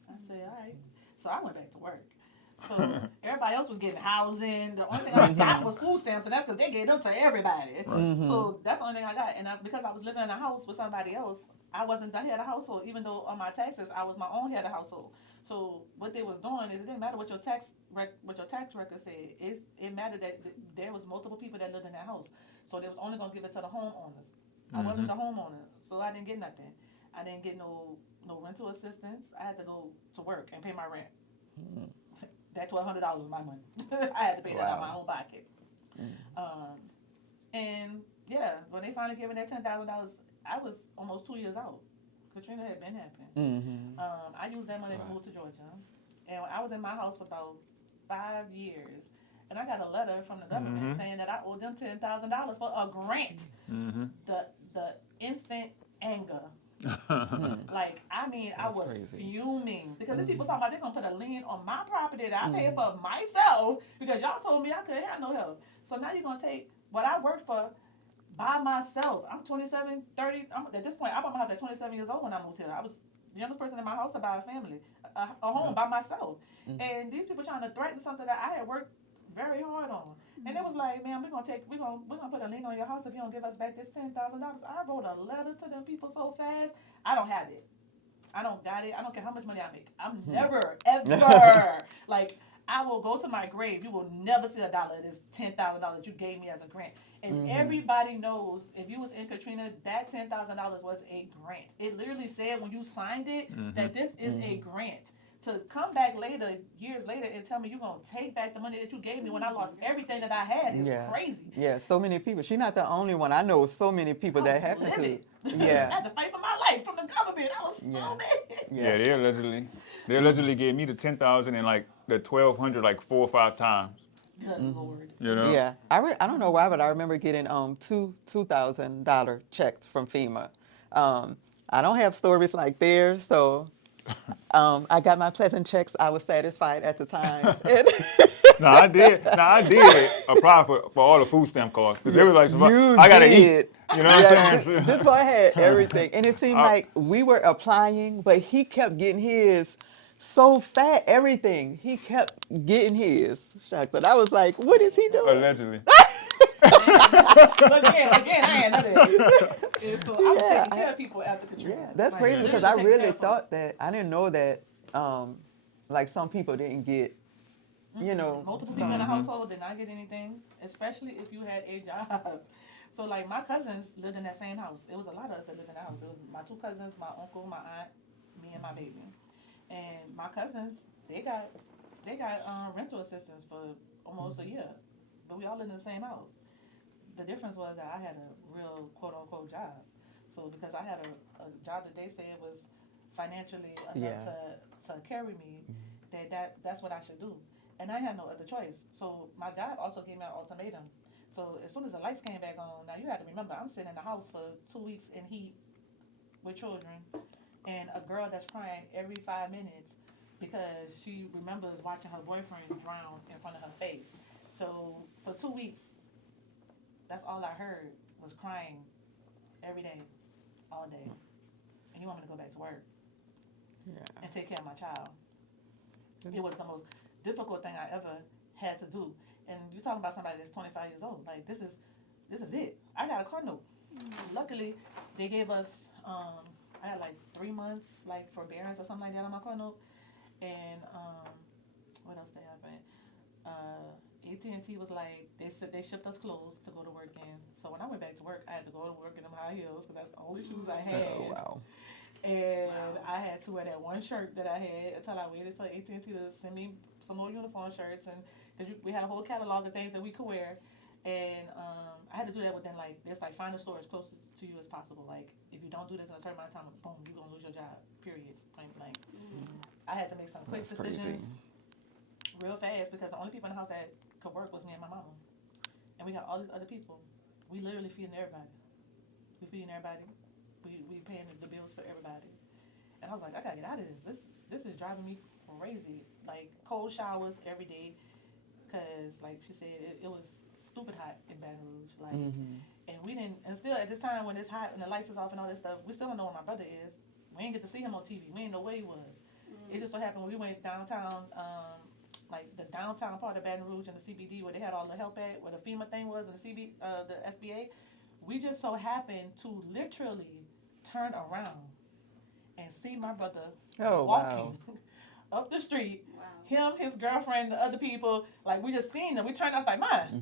I said, all right. So I went back to work. So everybody else was getting housing. The only thing I got was food stamps, and that's because they gave them to everybody. So that's the only thing I got. And because I was living in a house with somebody else, I wasn't the head of household. Even though on my taxes, I was my own head of household. So what they was doing is it didn't matter what your tax record said. It mattered that there was multiple people that lived in that house. So they was only gonna give it to the homeowners. I wasn't the homeowner, so I didn't get nothing. I didn't get no rental assistance. I had to go to work and pay my rent. That $1,200 was my money. I had to pay that out of my own pocket. And yeah, when they finally gave me that $10,000, I was almost 2 years out. Katrina had been happening. I used that money to move to Georgia, and I was in my house for about 5 years. And I got a letter from the government saying that I owed them $10,000 for a grant. The instant anger. Like, I mean, That's I was crazy. fuming because these people talking about they're gonna put a lien on my property that I paid for myself because y'all told me I couldn't have no help. So now you're gonna take what I worked for by myself. I'm 27, 30. At this point, I bought my house at 27 years old when I moved here. I was the youngest person in my house to buy a family, a home by myself. And these people trying to threaten something that I had worked very hard on. And it was like, man, we're gonna put a lien on your house if you don't give us back this $10,000. I wrote a letter to them people so fast. I don't have it. I don't got it. I don't care how much money I make. I'm never, ever like I will go to my grave. You will never see a dollar of this $10,000 you gave me as a grant. And everybody knows if you was in Katrina, that $10,000 was a grant. It literally said when you signed it that this is a grant. To come back later, years later, and tell me you're going to take back the money that you gave me when I lost everything that I had is crazy. Yeah, so many people. She's not the only one. I know so many people that happened to. I had to fight for my life from the government. I was so mad. Yeah, they allegedly gave me the 10,000 and like the 1,200 like 4 or 5 times. Good Lord. You know? Yeah, I don't know why, but I remember getting two $2,000 checks from FEMA. I don't have stories like theirs, so I got my pleasant checks. I was satisfied at the time. No, I did apply for all the food stamp costs because they were like, You I gotta did. eat. You know what I'm saying? This boy had everything, and it seemed like we were applying, but he kept getting his so fat. Everything he kept getting his. Shucks, but I was like, what is he doing? Allegedly. But again, I ain't none of that. And so I was taking care of people after Katrina. Yeah, that's Like, crazy literally because I taking care really of folks. thought that I didn't know that like some people didn't get, you know, Multiple people in the household did not get anything, especially if you had a job. So like my cousins lived in that same house. It was a lot of us that lived in that house. It was my 2 cousins, my uncle, my aunt, me, and my baby. And my cousins, they got rental assistance for almost a year, but we all lived in the same house. The difference was that I had a real quote unquote job. So because I had a job that they said was financially enough to carry me, that's what I should do. And I had no other choice. So my job also gave me an ultimatum. So as soon as the lights came back on, now you have to remember, I'm sitting in the house for 2 weeks in heat with children, and a girl that's crying every 5 minutes because she remembers watching her boyfriend drown in front of her face. So for 2 weeks, that's all I heard was crying every day, all day. And you want me to go back to work and take care of my child. It was the most difficult thing I ever had to do. And you're talking about somebody that's 25 years old. Like, this is it. I got a car note. Luckily, they gave us, I had like 3 months, like forbearance or something like that on my car note. And what else they happened? AT&T was like, they shipped us clothes to go to work in. So when I went back to work, I had to go to work in them high heels because that's the only shoes I had. Oh, wow. And I had to wear that one shirt that I had until I waited for AT&T to send me some more uniform shirts, and because we had a whole catalog of things that we could wear, and I had to do that within like there's like find a store as close to you as possible. Like if you don't do this in a certain amount of time, boom, you're gonna lose your job. Period. Point blank. I had to make some quick decisions real fast because the only people in the house that could work was me and my mama, and we got all these other people. We literally feeding everybody. We feeding everybody. We paying the bills for everybody. And I was like, I gotta get out of this. This is driving me crazy. Like cold showers every day, cause like she said, it was stupid hot in Baton Rouge. Like, and we didn't. And still at this time when it's hot and the lights is off and all this stuff, we still don't know where my brother is. We didn't get to see him on TV. We didn't know where he was. It just so happened when we went downtown like the downtown part of Baton Rouge and the CBD where they had all the help at, where the FEMA thing was, and the SBA. We just so happened to literally turn around and see my brother Oh, walking wow. up the street. Wow. Him, his girlfriend, the other people, like we just seen them. We turned. I was like, "Mom, Mhm.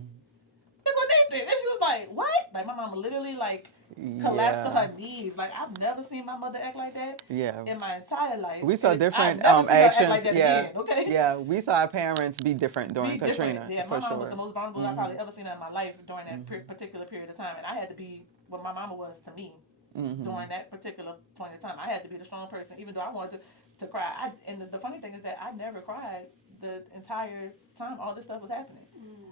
look what they did." And she was like, "What?" Like my mama literally like collapsed to Yeah. her knees. Like I've never seen my mother act like that Yeah. in my entire life. We saw And different I've never seen her act actions. like that Yeah. again. Okay. Yeah. We saw our parents be different Be during different. Katrina, Yeah, my for mom was sure. the most vulnerable I Mhm. probably ever seen her in my life during that Mhm. particular period of time, and I had to be what my mama was to me Mhm. during that particular point in time. I had to be the strong person, even though I wanted to cry. And the funny thing is that I never cried the entire time all this stuff was happening.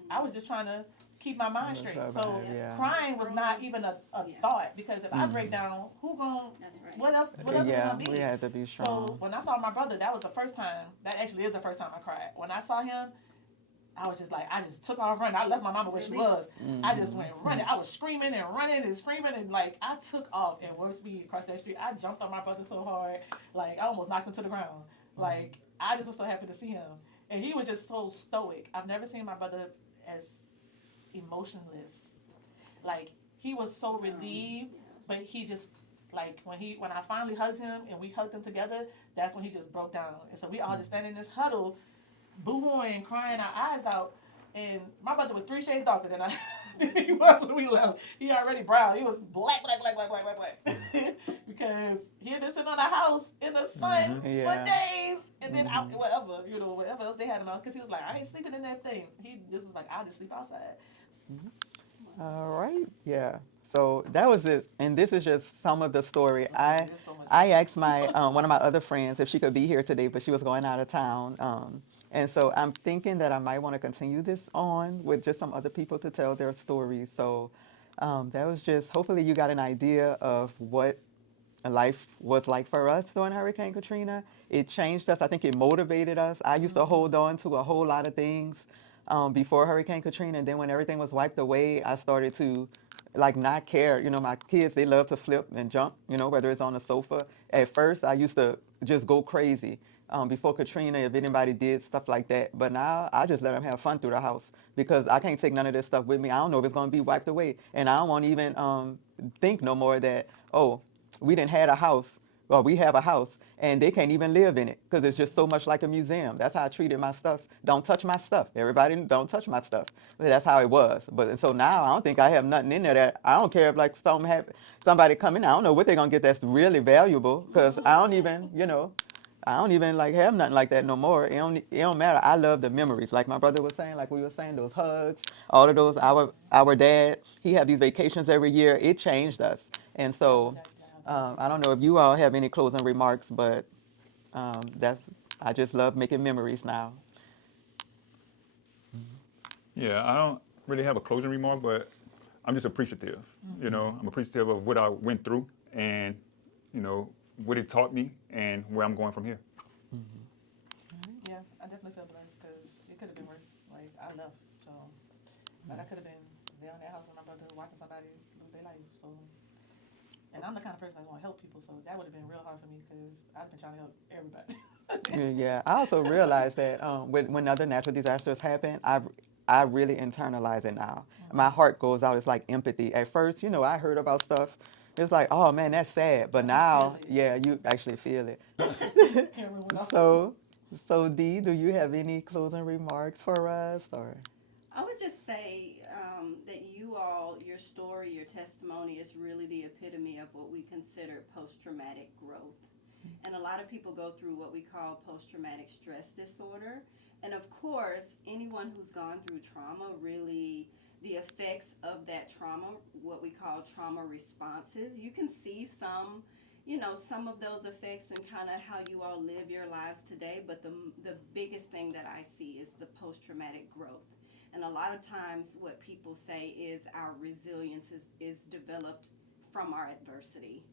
I was just trying to keep my mind That's straight. so So bad, yeah. crying was not even a Yeah. thought, because if I break Mhm. down, who gon' That's right. what else is it Yeah, gonna be? we had to be So strong. when I saw my brother, that was the first time. That actually is the first time I cried. When I saw him, I was just like, I just took off running. I left my mama where she was. I just went running. I was screaming and running and screaming, and like I took off at warp speed across that street. I jumped on my brother so hard, like I almost knocked him to the ground. Like I just was so happy to see him, and he was just so stoic. I've never seen my brother as emotionless. Like he was so relieved, but he just like when I finally hugged him and we hugged him together, that's when he just broke down. And so we all just standing in this huddle, boo-hooing, crying our eyes out. And my brother was 3 shades darker than I than he was when we left. He already brown. He was black, black, black, black, black, black, black. Because he had been sitting on the house in the sun Mhm. for Yeah. days, and then out Mhm. whatever else they had him on. Because he was like, I ain't sleeping in that thing. He just was like, I'll just sleep outside. All right. Yeah. So that was it, and this is just some of the story. There's so much. I asked my one of my other friends if she could be here today, but she was going out of town. And so I'm thinking that I might want to continue this on with just some other people to tell their stories. So that was just, hopefully you got an idea of what life was like for us during Hurricane Katrina. It changed us. I think it motivated us. I used to hold on to a whole lot of things before Hurricane Katrina, and then when everything was wiped away, I started to like not care. You know, my kids, they love to flip and jump. You know, whether it's on the sofa. At first, I used to just go crazy before Katrina if anybody did stuff like that. But now I just let them have fun through the house because I can't take none of this stuff with me. I don't know if it's going to be wiped away, and I don't want to even think no more that, oh, we didn't had a house. Well, we have a house, and they can't even live in it because it's just so much like a museum. That's how I treated my stuff. Don't touch my stuff. Everybody, don't touch my stuff. But that's how it was. But and so now I don't think I have nothing in there that I don't care if like somebody come in. I don't know what they're gonna get that's really valuable because I don't even, I don't even like have nothing like that no more. It don't matter. I love the memories. Like my brother was saying, like we were saying, those hugs, all of those. Our dad, he had these vacations every year. It changed us. And so I don't know if you all have any closing remarks, but that I just love making memories now. Yeah, I don't really have a closing remark, but I'm just appreciative. You know, I'm appreciative of what I went through and, what it taught me and where I'm going from here. Yeah, I definitely feel blessed because it could have been worse. Like I left, so like I could have been there in that house with my brother watching somebody lose their life. So, and I'm the kind of person that want to help people, so that would have been real hard for me because I've been trying to help everybody. Yeah, I also realized that when other natural disasters happen, I really internalize it now. My heart goes out. It's like empathy. At first, I heard about stuff. It's like, oh man, that's sad. But now, feel it. yeah, you actually feel it. Camera went off. So Dee, do you have any closing remarks for us, or? I would just say that you all, your story, your testimony is really the epitome of what we consider post-traumatic growth. And a lot of people go through what we call post-traumatic stress disorder. And of course, anyone who's gone through trauma, really the effects of that trauma, what we call trauma responses, you can see some of those effects and kind of how you all live your lives today. But the biggest thing that I see is the post-traumatic growth. And a lot of times what people say is our resilience is developed from our adversity.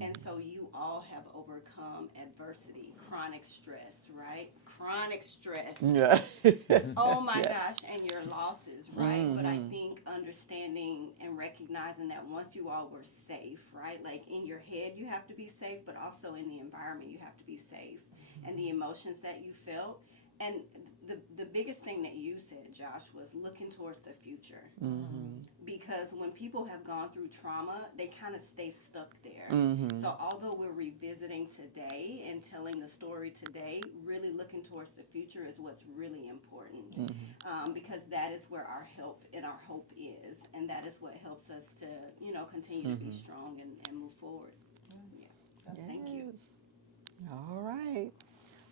And so you all have overcome adversity, chronic stress, right? Chronic stress. Yeah. Oh my Yes. gosh, and your losses, right? But I think understanding and recognizing that once you all were safe, right? Like in your head you have to be safe, but also in the environment you have to be safe. And the emotions that you felt, And the biggest thing that you said, Josh, was looking towards the future. Mm-hmm. Because when people have gone through trauma, they kind of stay stuck there. Mm-hmm. So although we're revisiting today and telling the story today, really looking towards the future is what's really important. Mm-hmm. Because that is where our help and our hope is, and that is what helps us to, continue to be strong and move forward. Yeah. Thank you. Yes. All right.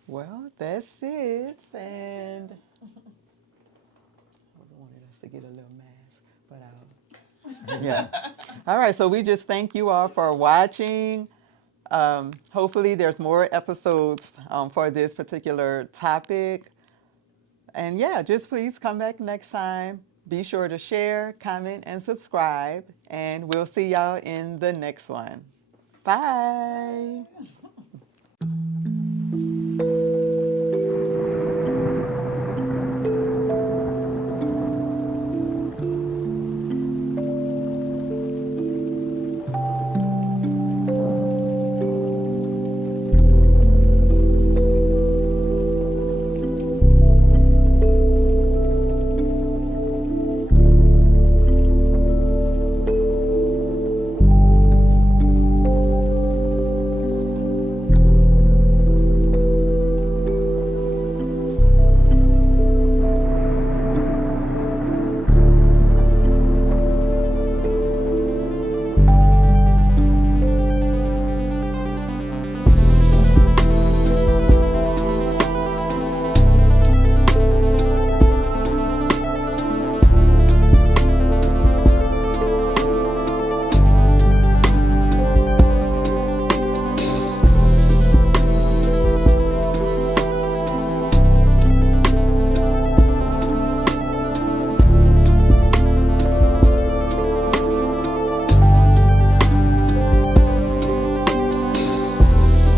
Well, that's it. And I wanted us to get a little mask, but yeah. All right. So we just thank you all for watching. Hopefully, there's more episodes for this particular topic. And yeah, just please come back next time. Be sure to share, comment, and subscribe. And we'll see y'all in the next one. Bye.